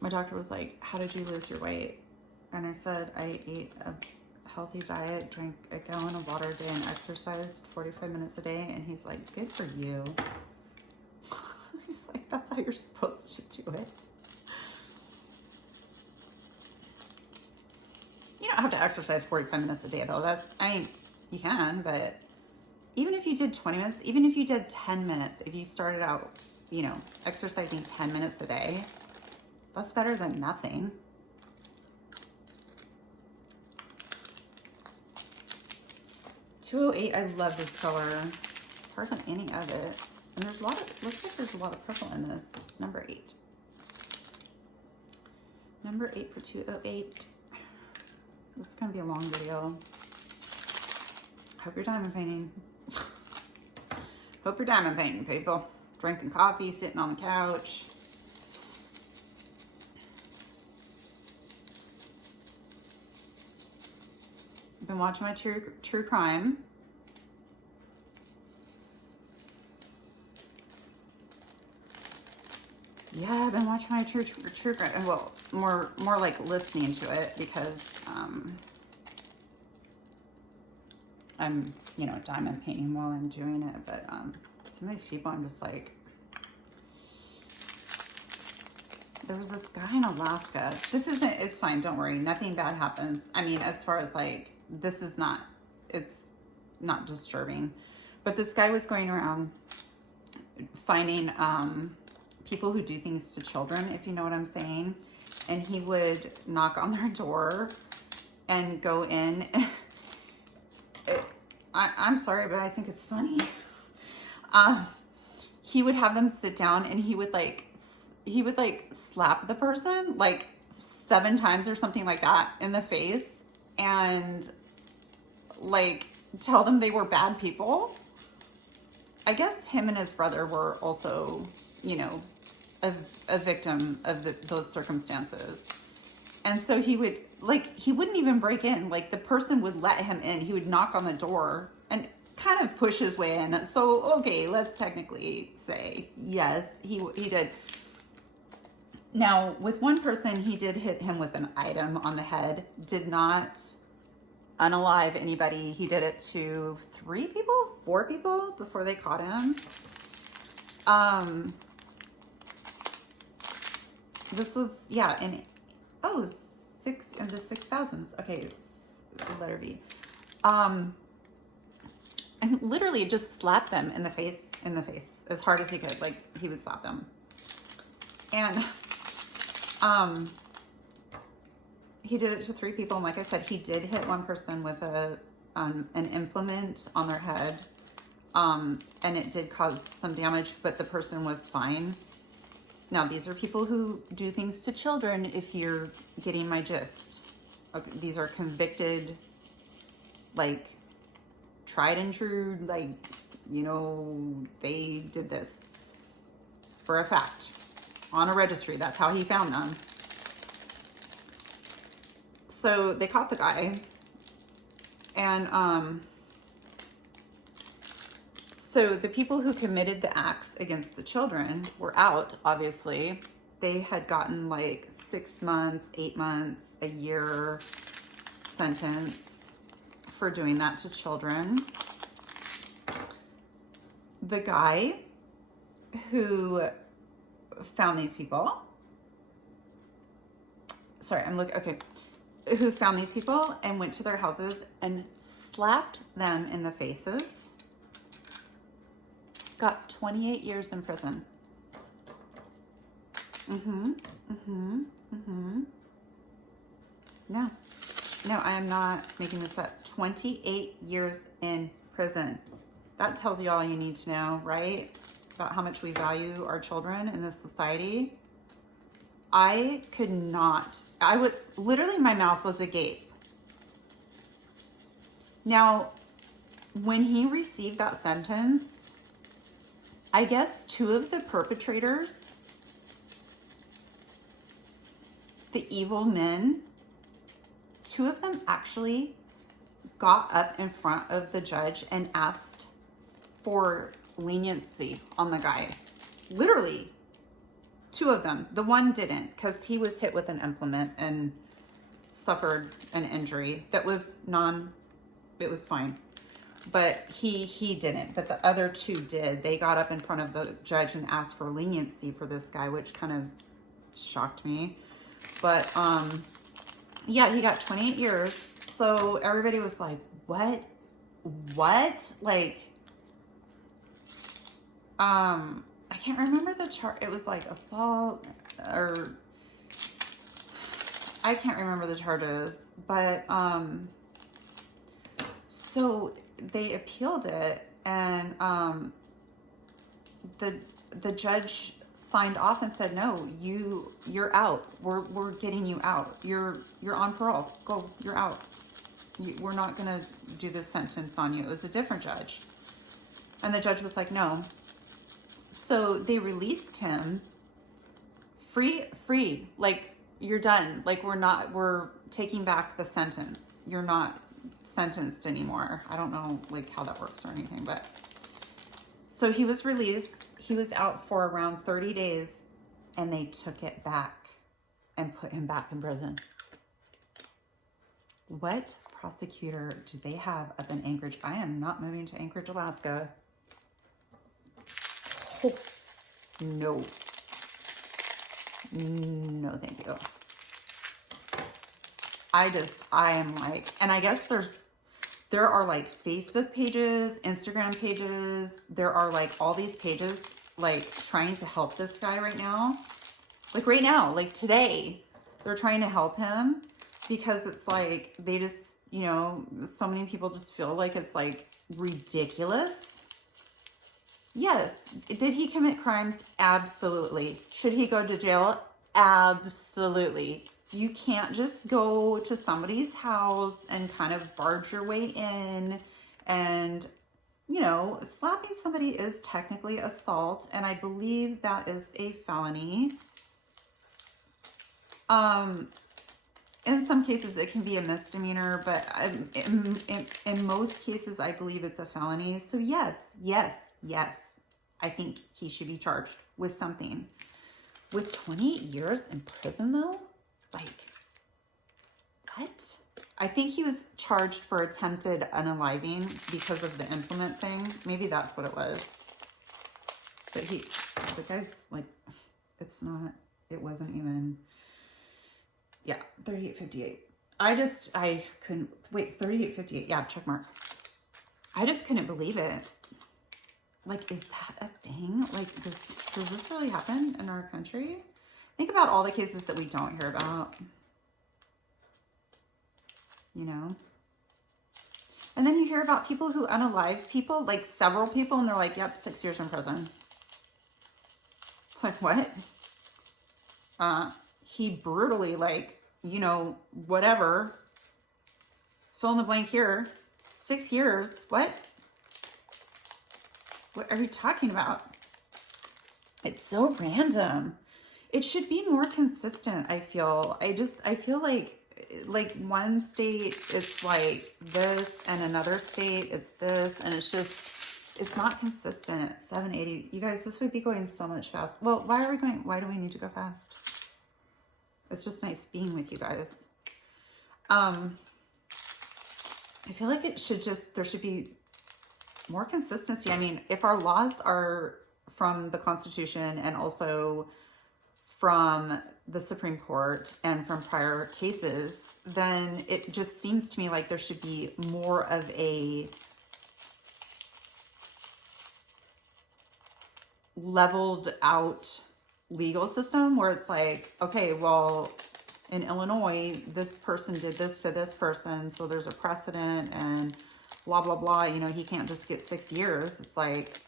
My doctor was like, how did you lose your weight? And I said, I ate a healthy diet, drank a gallon of water a day, and exercised 45 minutes a day. And he's like, good for you. He's like, that's how you're supposed to do it. You don't have to exercise 45 minutes a day, though. I mean, you can, but even if you did 20 minutes, even if you did 10 minutes, if you started out, you know, exercising 10 minutes a day, that's better than nothing. $208, I love this color. Hard on any of it. And there's a lot of, looks like there's a lot of purple in this. Number 8. Number 8 for 208. This is gonna be a long video. Hope you're diamond painting. Hope you're diamond painting, people. Drinking coffee, sitting on the couch. I've been watching my true crime. Yeah, I've been watching my true crime. Well, more like listening to it because I'm, you know, diamond painting while I'm doing it. But some of these people, I'm just like, there was this guy in Alaska. It's fine, don't worry. Nothing bad happens. I mean, as far as like, it's not disturbing. But this guy was going around finding people who do things to children, if you know what I'm saying. And he would knock on their door and go in. I'm sorry, but I think it's funny. He would have them sit down and he would slap the person like 7 times or something like that in the face and like tell them they were bad people. I guess him and his brother were also, you know, a victim of those circumstances. And so he would, like, he wouldn't even break in. Like, the person would let him in. He would knock on the door and kind of push his way in. So, okay, let's technically say, yes, he did. Now, with one person, he did hit him with an item on the head. Did not unalive anybody. He did it to 4 people before they caught him. This was, yeah, in the 6,000s. Okay, letter B. And literally just slapped them in the face, as hard as he could. Like, he would slap them. And he did it to 3 people. And like I said, he did hit one person with an implement on their head. And it did cause some damage, but the person was fine. Now, these are people who do things to children, if you're getting my gist. Okay, these are convicted, like, tried and true, like, you know, they did this for a fact on a registry. That's how he found them. So they caught the guy, and so the people who committed the acts against the children were out, obviously. They had gotten like 6 months, 8 months, a year sentence for doing that to children. The guy who found these people, who found these people and went to their houses and slapped them in the faces, got 28 years in prison. Yeah. No, I am not making this up. 28 years in prison. That tells you all you need to know, right? About how much we value our children in this society. I could not, I would, literally my mouth was agape. Now, when he received that sentence, I guess two of the perpetrators, the evil men, two of them actually got up in front of the judge and asked for leniency on the guy. Literally, two of them. The one didn't, because he was hit with an implement and suffered an injury that was it was fine. But he didn't. But the other two did. They got up in front of the judge and asked for leniency for this guy, which kind of shocked me. But yeah, he got 28 years. So everybody was like, what? Like, I can't remember the chart. It was like assault or I can't remember the charges, but so they appealed it, and the judge signed off and said, no, you're out. We're getting you out. You're on parole. Go, you're out. We're not gonna do this sentence on you. It was a different judge. And the judge was like, no. So they released him free. Like, you're done. Like, we're taking back the sentence. You're not sentenced anymore. I don't know like how that works or anything, but so he was released. He was out for around 30 days and they took it back and put him back in prison. What prosecutor do they have up in Anchorage? I am not moving to Anchorage, Alaska. Oh, no, thank you. I am like, and I guess there are like Facebook pages, Instagram pages. There are like all these pages like trying to help this guy right now. Like right now, like today, they're trying to help him because it's like, they just, you know, so many people just feel like it's like ridiculous. Yes. Did he commit crimes? Absolutely. Should he go to jail? Absolutely. You can't just go to somebody's house and kind of barge your way in, and, you know, slapping somebody is technically assault, and I believe that is a felony. In some cases it can be a misdemeanor, but in most cases I believe it's a felony. So yes, I think he should be charged with something. With 28 years in prison though? Like, what? I think he was charged for attempted unaliving because of the implement thing. Maybe that's what it was. But the guy's like, it wasn't even, yeah, 38.58. I couldn't, wait, 38.58, yeah, check mark. I just couldn't believe it. Like, is that a thing? Like, does this really happen in our country? Think about all the cases that we don't hear about, you know? And then you hear about people who unalive people, like several people, and they're like, yep, 6 years in prison. It's like, what? He brutally, like, you know, whatever, fill in the blank here, 6 years, what? What are you talking about? It's so random. It should be more consistent, I feel. I feel like one state, it's like this, and another state, it's this, and it's not consistent. 780. You guys, this would be going so much fast. Well, why do we need to go fast? It's just nice being with you guys. I feel like there should be more consistency. I mean, if our laws are from the Constitution and also from the Supreme Court and from prior cases, then it just seems to me like there should be more of a leveled out legal system where it's like, okay, well, in Illinois, this person did this to this person, so there's a precedent and blah, blah, blah. You know, he can't just get 6 years. It's like,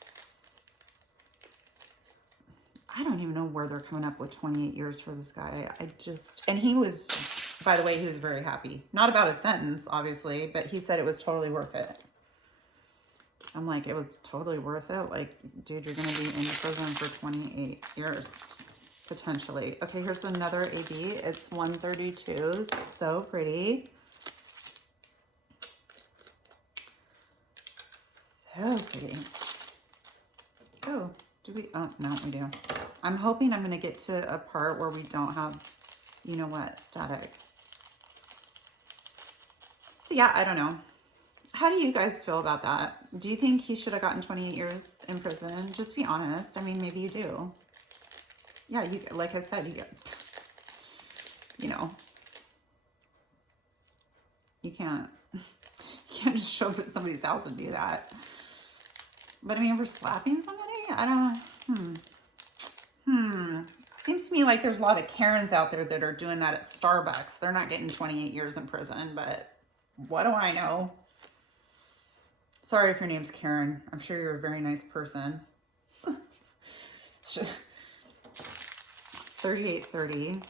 I don't even know where they're coming up with 28 years for this guy. And he was, by the way, he was very happy. Not about his sentence, obviously, but he said it was totally worth it. I'm like, it was totally worth it? Like, dude, you're going to be in prison for 28 years, potentially. Okay, here's another AB. It's 132. So pretty. So pretty. Oh, do we? Oh, no, we do. I'm hoping I'm going to get to a part where we don't have, you know what, static. So yeah, I don't know. How do you guys feel about that? Do you think he should have gotten 28 years in prison? Just be honest. I mean, maybe you do. Yeah, you, like I said, you get, you know, you can't just show up at somebody's house and do that. But I mean, for slapping somebody, I don't, Seems to me like there's a lot of Karens out there that are doing that at Starbucks. They're not getting 28 years in prison, but what do I know? Sorry if your name's Karen. I'm sure you're a very nice person. It's just 3830.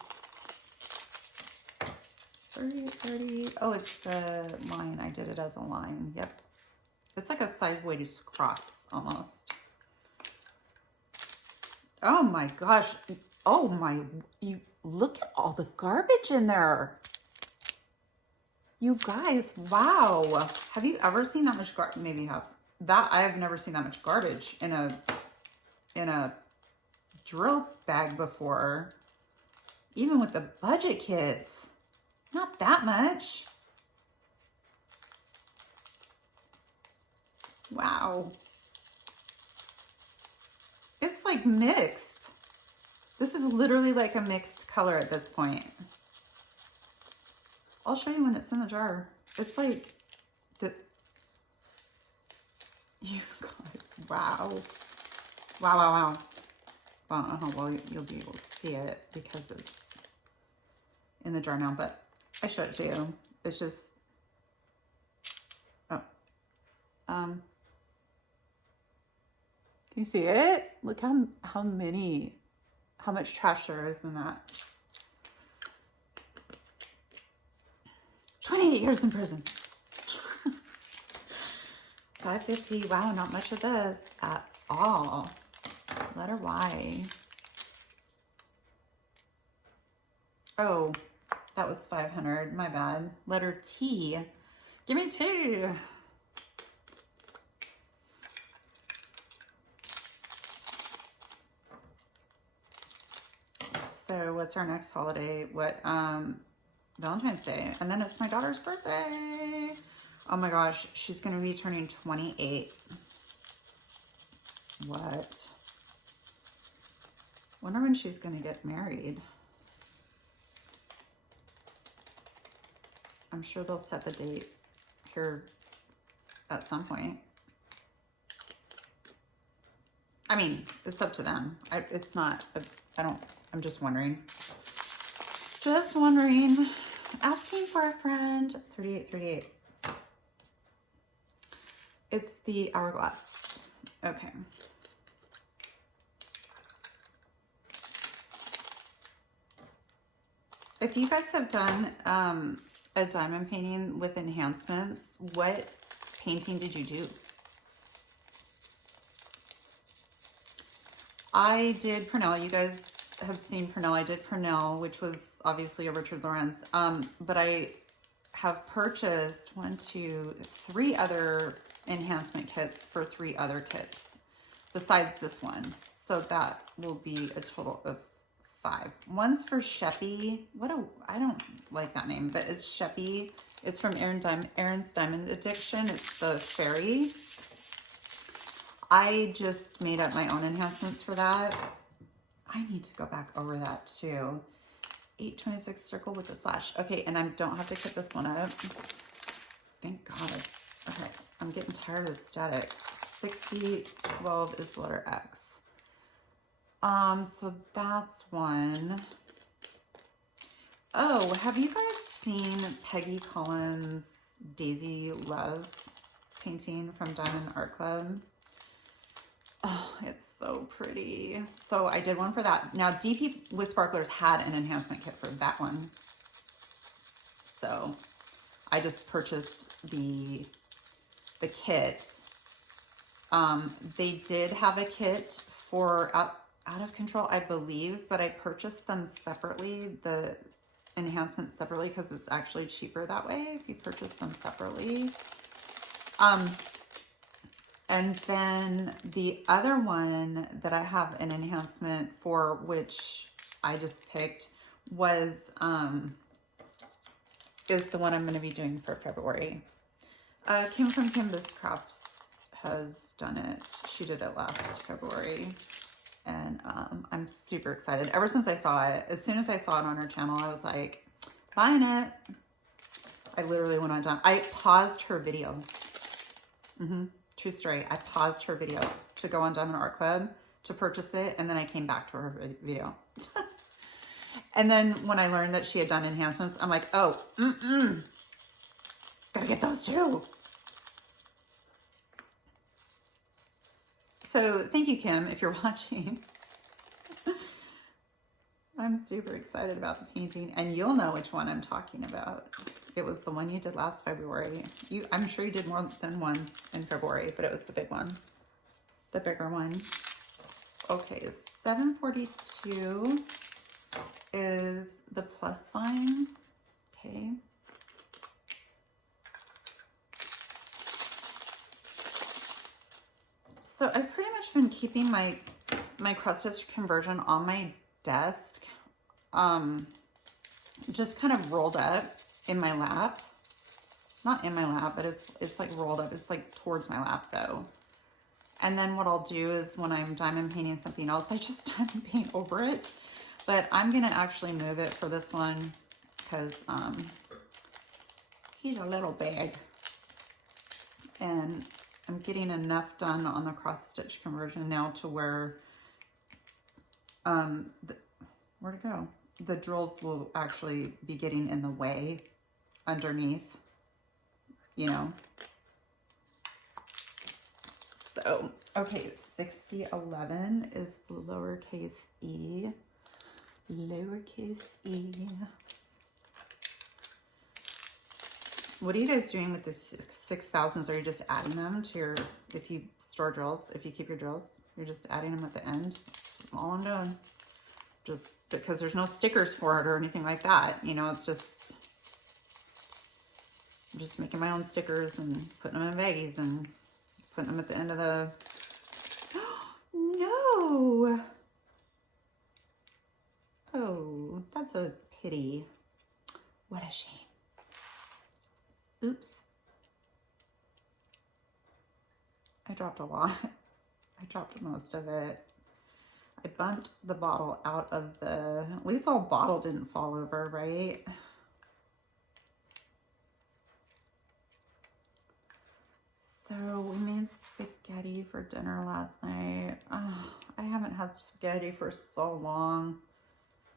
3830. Oh, it's the line. I did it as a line. Yep. It's like a sideways cross almost. Oh my gosh. Oh my, you look at all the garbage in there. You guys, wow. Have you ever seen that much garbage? Maybe you have. That, I have never seen that much garbage in a drill bag before. Even with the budget kits. Not that much. Wow. It's like mixed. This is literally like a mixed color at this point. I'll show you when it's in the jar. It's like the, you guys, wow. Wow, wow, wow. Well, I don't know, well, you'll be able to see it because it's in the jar now, but I show it to you. It's just, oh, can you see it? Look how much trash there is in that. 28 years in prison. 550. Wow, not much of this at all. Letter Y. Oh, that was 500. My bad. Letter T. Give me 2. So what's our next holiday? What, Valentine's Day. And then it's my daughter's birthday. Oh my gosh, she's going to be turning 28. What? Wonder when she's going to get married. I'm sure they'll set the date here at some point. I mean, it's up to them. It's not, I'm just wondering. Just wondering. Asking for a friend. 3838. It's the hourglass. Okay. If you guys have done a diamond painting with enhancements, what painting did you do? I did Purnell. You guys have seen Purnell. I did Purnell, which was obviously a Richard Lorenz. But I have purchased 1, 2, 3 other enhancement kits for 3 other kits besides this one. So that will be a total of 5. One's for Sheppy. I don't like that name, but it's Sheppy. It's from Aaron's Diamond Addiction. It's the fairy. I just made up my own enhancements for that. I need to go back over that too. 826 circle with a slash. Okay, and I don't have to cut this one up. Thank God. Okay, I'm getting tired of the static. 6012 is letter X. So that's one. Oh, have you guys seen Peggy Collins' Daisy Love painting from Diamond Art Club? Oh, it's so pretty. So I did one for that. Now, DP with Sparklers had an enhancement kit for that one. So I just purchased the kit. They did have a kit for out of control, I believe, but I purchased them separately, the enhancements separately, because it's actually cheaper that way if you purchase them separately. And then the other one that I have an enhancement for, which I just picked, was is the one I'm going to be doing for February. Kim from Kimba's Crafts has done it. She did it last February. And I'm super excited. Ever since I saw it, as soon as I saw it on her channel, I was like, buying it. I literally went on down. I paused her video. True story. I paused her video to go on Diamond Art Club to purchase it. And then I came back to her video. And then when I learned that she had done enhancements, I'm like, oh, gotta get those too. So thank you, Kim, if you're watching. I'm super excited about the painting, and you'll know which one I'm talking about. It was the one you did last February. I'm sure you did more than one in February, but it was the big one, the bigger one. Okay, 742 is the plus sign. Okay. So I've pretty much been keeping my cross stitch conversion on my desk, just kind of rolled up in my lap. Not in my lap, but it's like rolled up. It's like towards my lap though. And then what I'll do is when I'm diamond painting something else, I just diamond paint over it. But I'm gonna actually move it for this one because he's a little big, and I'm getting enough done on the cross stitch conversion now to where, where'd it go? The drills will actually be getting in the way underneath, you know. So, okay, 6011 is lowercase e, lowercase e. What are you guys doing with the 6,000s? Are you just adding them to your, if you store drills, if you keep your drills, you're just adding them at the end? That's all I'm doing. Just because there's no stickers for it or anything like that. You know, it's just, I'm just making my own stickers and putting them in baggies and putting them at the end of the, no. Oh, that's a pity. What a shame. Oops. I dropped a lot. I dropped most of it. I bumped the bottle out of the, at least all bottle didn't fall over, right? So we made spaghetti for dinner last night. Oh, I haven't had spaghetti for so long.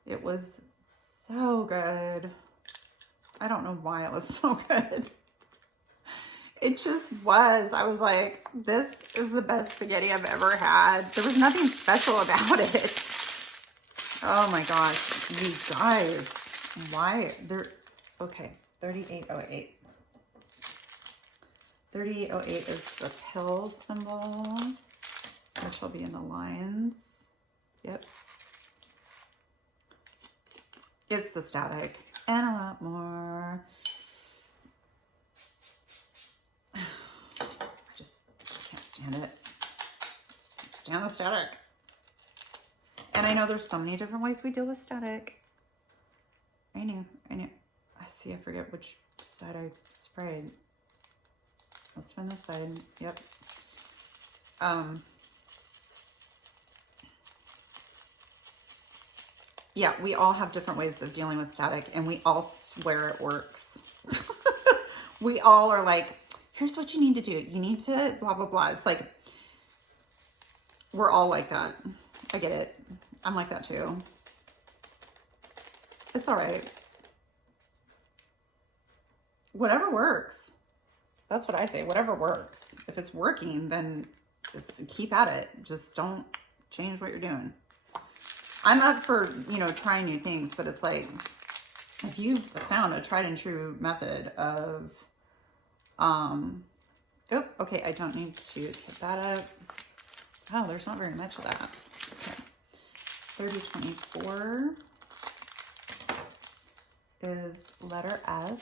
It was so good. I don't know why it was so good. It just was. I was like, this is the best spaghetti I've ever had. There was nothing special about it. Oh my gosh, you guys. Why? They're, okay, 3808. 3808 is the pill symbol, which will be in the lines. Yep. It's the static. And a lot more. I can't stand it. Can't stand the static. And I know there's so many different ways we deal with static. I knew. I see, I forget which side I sprayed. Let's spin this side. Yep. Yeah, we all have different ways of dealing with static, and we all swear it works. We all are like, here's what you need to do. You need to blah, blah, blah. It's like, we're all like that. I get it. I'm like that too. It's all right. whatever works. That's what I say. Whatever works. If it's working, then just keep at it. Just don't change what you're doing. I'm up for, you know, trying new things, but it's like, if you've found a tried and true method of, oh, okay, I don't need to hit that up. Oh, there's not very much of that. Okay. 3024 is letter S.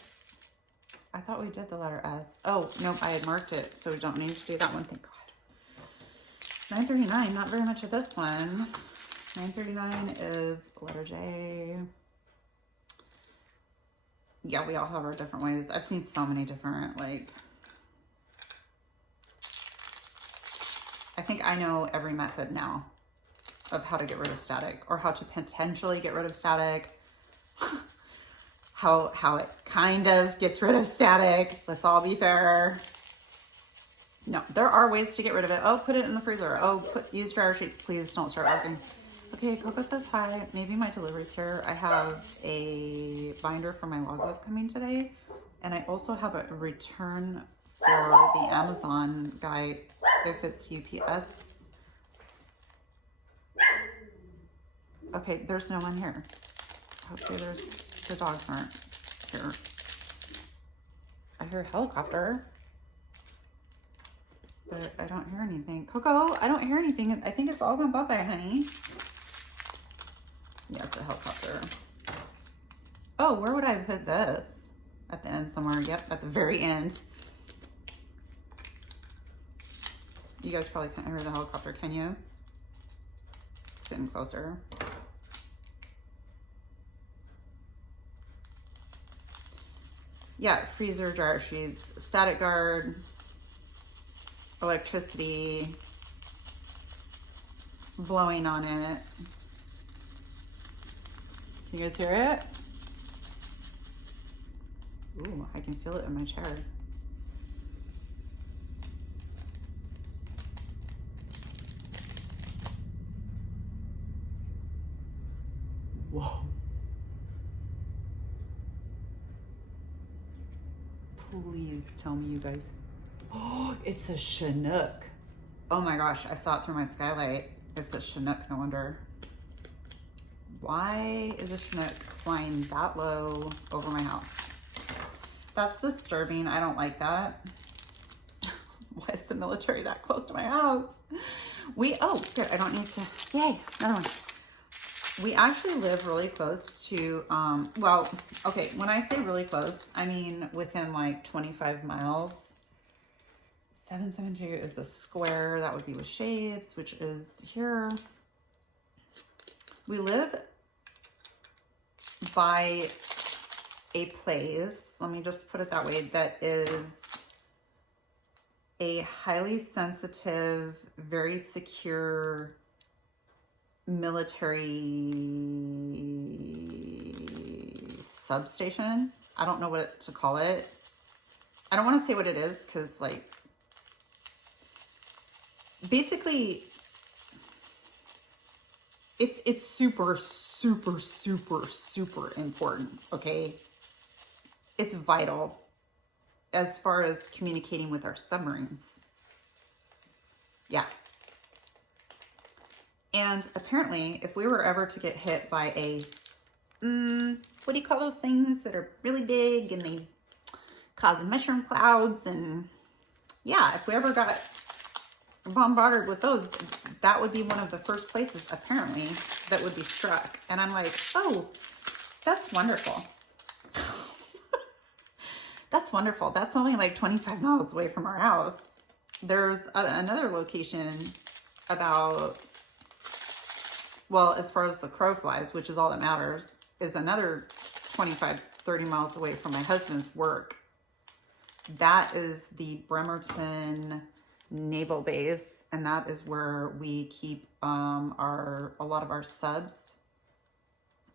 I thought we did the letter S. Oh, nope, I had marked it, so we don't need to do that one, thank God. 939, not very much of this one. 939 is letter J. Yeah, we all have our different ways. I've seen so many different, like, I think I know every method now of how to get rid of static, or how to potentially get rid of static. how it kind of gets rid of static. Let's all be fair. No, there are ways to get rid of it. Oh, put it in the freezer. Oh, use dryer sheets. Please don't start working. Okay, Coco says hi. Maybe my delivery's here. I have a binder for my logbook coming today. And I also have a return for the Amazon guy if it's UPS. Okay, there's no one here. Hopefully the dogs aren't here. I hear a helicopter, but I don't hear anything. Coco, I don't hear anything. I think it's all gone bye-bye, honey. Yeah, it's a helicopter. Oh, where would I put this? At the end somewhere. Yep, at the very end. You guys probably can't hear the helicopter, can you? Getting closer. Yeah, freezer, dryer sheets, static guard, electricity, blowing on it. You guys hear it? Ooh, I can feel it in my chair. Whoa. Please tell me you guys. Oh, it's a Chinook. Oh my gosh, I saw it through my skylight. It's a Chinook, no wonder. Why is a Chinook flying that low over my house? That's disturbing. I don't like that. Why is the military that close to my house? Oh, good. I don't need to, yay, another one. We actually live really close to, well, okay, when I say really close, I mean within like 25 miles. 772 is a square. That would be with shades, which is here. We live by a place, let me just put it that way, that is a highly sensitive, very secure military substation. I don't know what to call it. I don't want to say what it is because, like, basically it's super, super, super, super important, okay? It's vital as far as communicating with our submarines. Yeah. And apparently, if we were ever to get hit by a, what do you call those things that are really big and they cause mushroom clouds, and yeah, if we ever got bombarded with those, that would be one of the first places apparently that would be struck. And I'm like, oh, that's wonderful. That's wonderful. That's only like 25 miles away from our house. There's another location about, well, as far as the crow flies, which is all that matters, is another 25, 30 miles away from my husband's work. That is the Bremerton Naval Base, and that is where we keep a lot of our subs,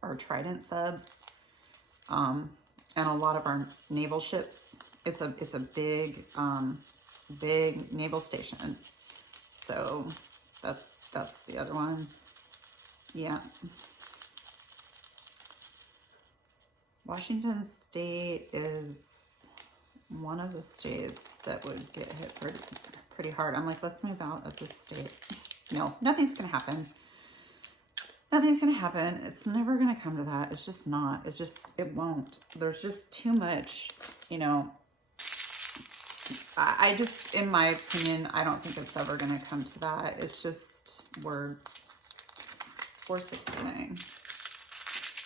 our Trident subs, and a lot of our naval ships. It's a big big naval station. So that's the other one. Yeah. Washington State is one of the states that would get hit pretty hard. I'm like, let's move out of this state. No, nothing's going to happen. Nothing's going to happen. It's never going to come to that. It's just not. It's just, it won't. There's just too much, you know. I just, in my opinion, I don't think it's ever going to come to that. It's just words. 469.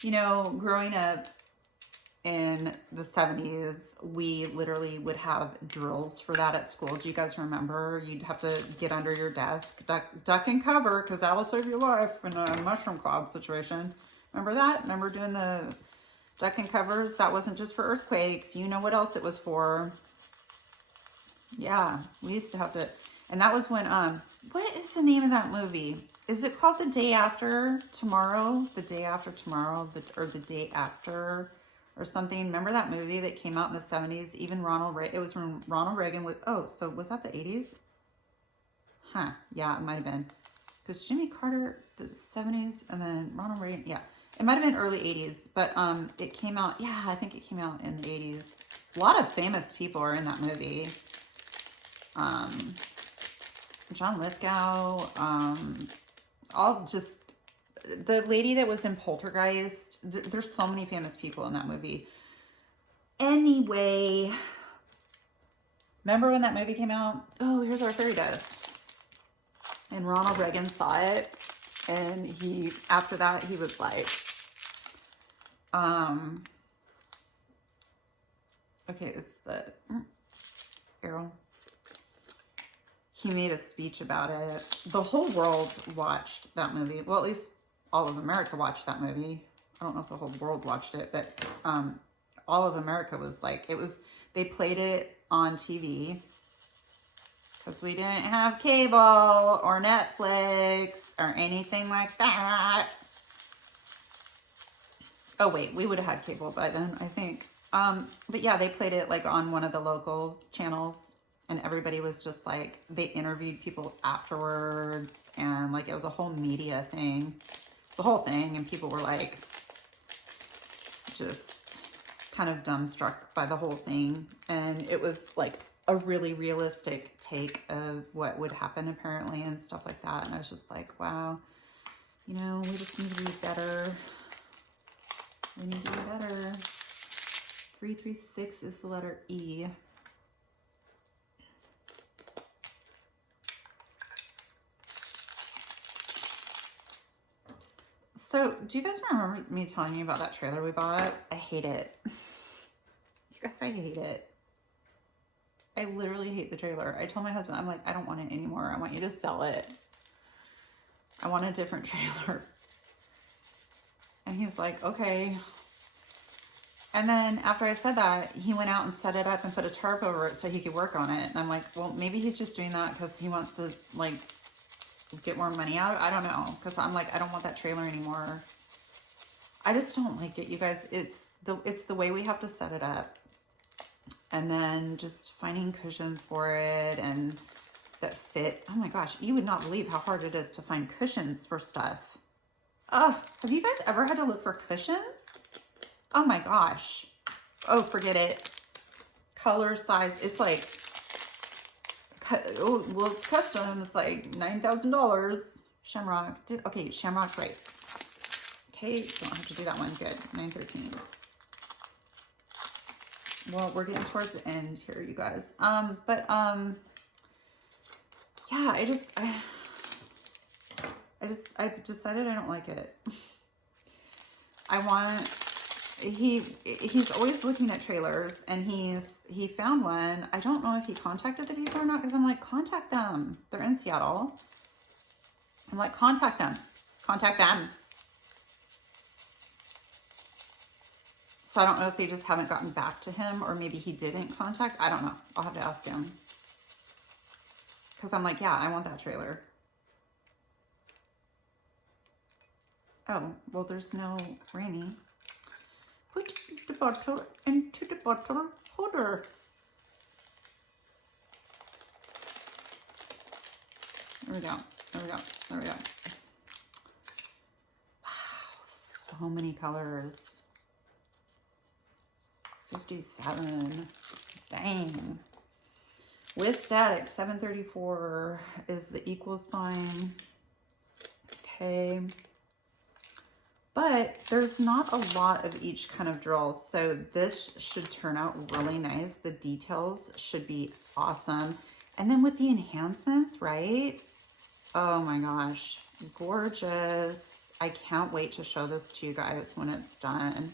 You know, growing up in the 70s, we literally would have drills for that at school. Do you guys remember? You'd have to get under your desk, duck and cover, because that'll save your life in a mushroom cloud situation. Remember that? Remember doing the duck and covers? That wasn't just for earthquakes. You know what else it was for. Yeah, we used to have to, and that was when, what is the name of that movie? Is it called The Day After Tomorrow? The Day After Tomorrow, or The Day After, or something. Remember that movie that came out in the 70s? Even it was when Ronald Reagan was, oh, so was that the 80s? Huh, yeah, it might have been. Because Jimmy Carter, the 70s, and then Ronald Reagan, yeah. It might have been early 80s, but it came out, yeah, I think it came out in the 80s. A lot of famous people are in that movie. John Lithgow, all just, the lady that was in Poltergeist, there's so many famous people in that movie. Anyway, remember when that movie came out? Oh, here's our fairy dust. And Ronald Reagan saw it, and he, after that, he was like, okay, this is the arrow. He made a speech about it. The whole world watched that movie. Well, at least all of America watched that movie. I don't know if the whole world watched it, but all of America was like, they played it on TV because we didn't have cable or Netflix or anything like that. Oh, wait, we would have had cable by then, I think. But yeah, they played it like on one of the local channels. And everybody was just like, they interviewed people afterwards, and like it was a whole media thing, the whole thing. And people were like, just kind of dumbstruck by the whole thing. And it was like a really realistic take of what would happen apparently and stuff like that. And I was just like, wow, you know, we just need to be better. We need to be better. 336 is the letter E. So, do you guys remember me telling you about that trailer we bought? I hate it. You guys, I hate it. I literally hate the trailer. I told my husband, I'm like, I don't want it anymore. I want you to sell it. I want a different trailer. And he's like, okay. And then after I said that, he went out and set it up and put a tarp over it so he could work on it. And I'm like, well, maybe he's just doing that because he wants to, like, get more money out of it. I don't know, because I'm like, I don't want that trailer anymore. I just don't like it, you guys. It's the way we have to set it up, and then just finding cushions for it and that fit. Oh my gosh, you would not believe how hard it is to find cushions for stuff. Oh, have you guys ever had to look for cushions? Oh my gosh. Oh, forget it. Color, size, it's like, oh, well, it's custom. It's like $9,000. Shamrock. Okay, Shamrock's right. Okay, don't have to do that one. Good. 913. Well, we're getting towards the end here, you guys. Yeah, I've decided I don't like it. He's always looking at trailers, and he found one. I don't know if he contacted the people or not, because I'm like, contact them. They're in Seattle. I'm like, contact them. Contact them. So I don't know if they just haven't gotten back to him, or maybe he didn't contact. I don't know. I'll have to ask him. Because I'm like, yeah, I want that trailer. Oh, well, there's no Rainy. Put the bottle into the bottle holder. There we go. There we go. There we go. Wow, so many colors. 57. Dang. With static, 734 is the equal sign. Okay. But there's not a lot of each kind of drill, so this should turn out really nice. The details should be awesome. And then with the enhancements, right? Oh my gosh, gorgeous. I can't wait to show this to you guys when it's done.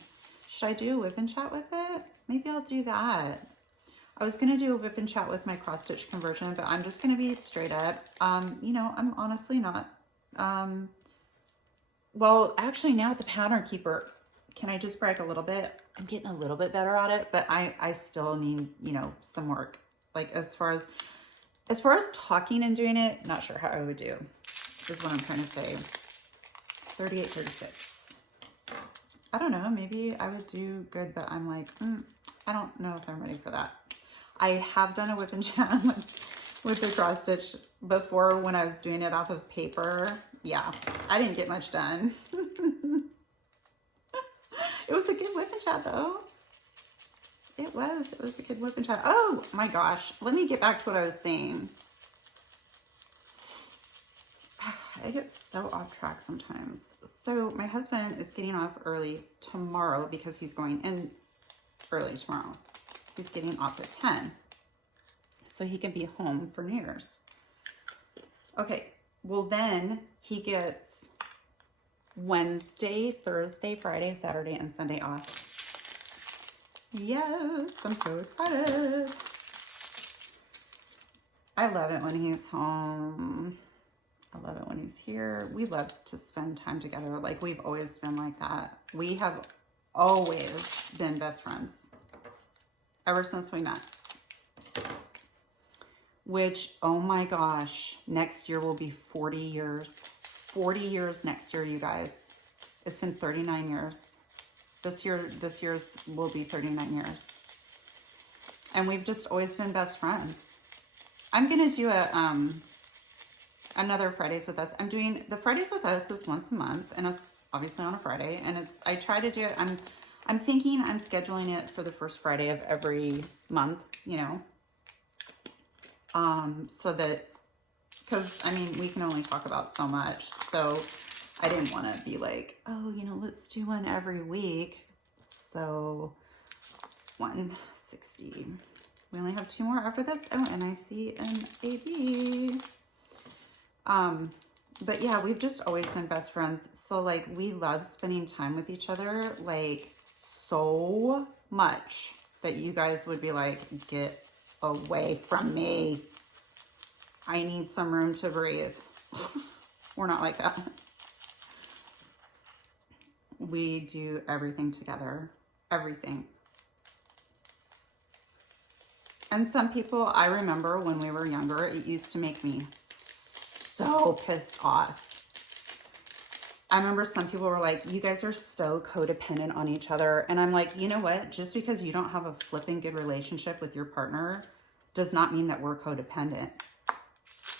Should I do a whip and chat with it? Maybe I'll do that. I was gonna do a whip and chat with my cross stitch conversion, but I'm just gonna be straight up. You know, I'm honestly not. Well, actually now with the pattern keeper, can I just brag a little bit? I'm getting a little bit better at it, but I still need, you know, some work. Like as far as talking and doing it, not sure how I would do, is what I'm trying to say. 38, 36. I don't know, maybe I would do good, but I'm like, I don't know if I'm ready for that. I have done a whip and chat with the cross stitch before when I was doing it off of paper. Yeah, I didn't get much done. It was a good whip and chat though. It was a good whip and chat. Oh my gosh, let me get back to what I was saying. I get so off track sometimes. So my husband is getting off early tomorrow because he's going in early tomorrow. He's getting off at 10. So he can be home for New Year's. Okay, well then he gets Wednesday, Thursday, Friday, Saturday, and Sunday off. Yes, I'm so excited. I love it when he's home. I love it when he's here. We love to spend time together. Like we've always been like that. We have always been best friends ever since we met. Which, oh my gosh, next year will be 40 years. 40 years next year, you guys. It's been 39 years. This year will be 39 years. And we've just always been best friends. I'm gonna do another Fridays with Us. I'm doing, the Fridays with Us is once a month, and it's obviously on a Friday, and I try to do it, I'm thinking I'm scheduling it for the first Friday of every month, you know, so that, because, I mean, we can only talk about so much, so I didn't want to be like, oh, you know, let's do one every week. So 160. We only have 2 more after this. Oh, and I see an AB. But yeah, we've just always been best friends. So like, we love spending time with each other, like so much that you guys would be like, get away from me. I need some room to breathe. We're not like that. We do everything together, everything. And some people, I remember when we were younger, it used to make me so pissed off. I remember some people were like, you guys are so codependent on each other. And I'm like, you know what? Just because you don't have a flipping good relationship with your partner does not mean that we're codependent.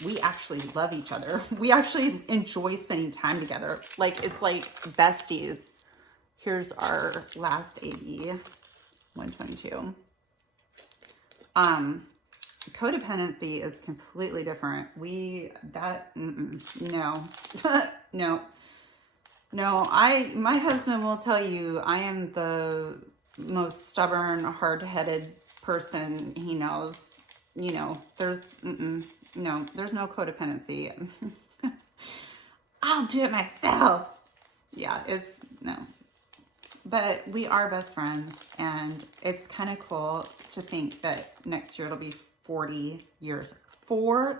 We actually love each other. We actually enjoy spending time together. Like, it's like besties. Here's our last AB, 122. Codependency is completely different. No, no, my husband will tell you I am the most stubborn, hard-headed person he knows. You know, there's no codependency. I'll do it myself. Yeah, no. But we are best friends, and it's kind of cool to think that next year it'll be 40 years. 40.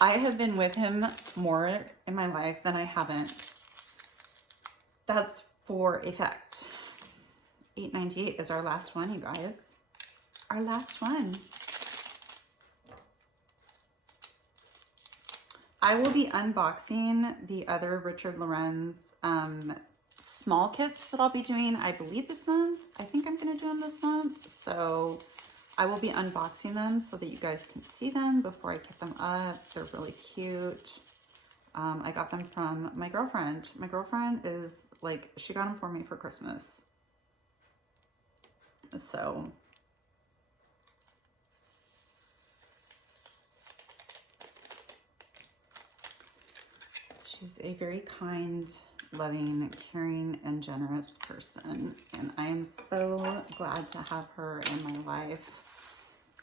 I have been with him more in my life than I haven't. That's for a fact. 898 is our last one, you guys. Our last one. I will be unboxing the other Richard Lorenz small kits that I'll be doing, I believe this month. I think I'm going to do them this month. So I will be unboxing them so that you guys can see them before I get them up. They're really cute. I got them from my girlfriend. My girlfriend is like, she got them for me for Christmas. So she's a very kind, loving, caring, and generous person, and I am so glad to have her in my life.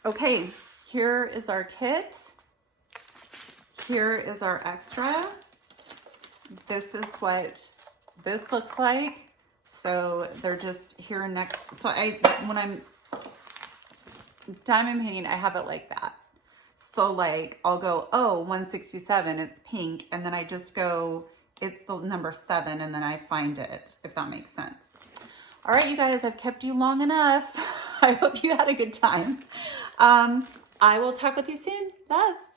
Okay, here is our kit. Here is our extra. This is what this looks like. So they're just here next. So when I'm diamond painting, I have it like that. So like I'll go, oh, 167, it's pink. And then I just go, it's the number 7, and then I find it, if that makes sense. All right, you guys, I've kept you long enough. I hope you had a good time. I will talk with you soon. Loves.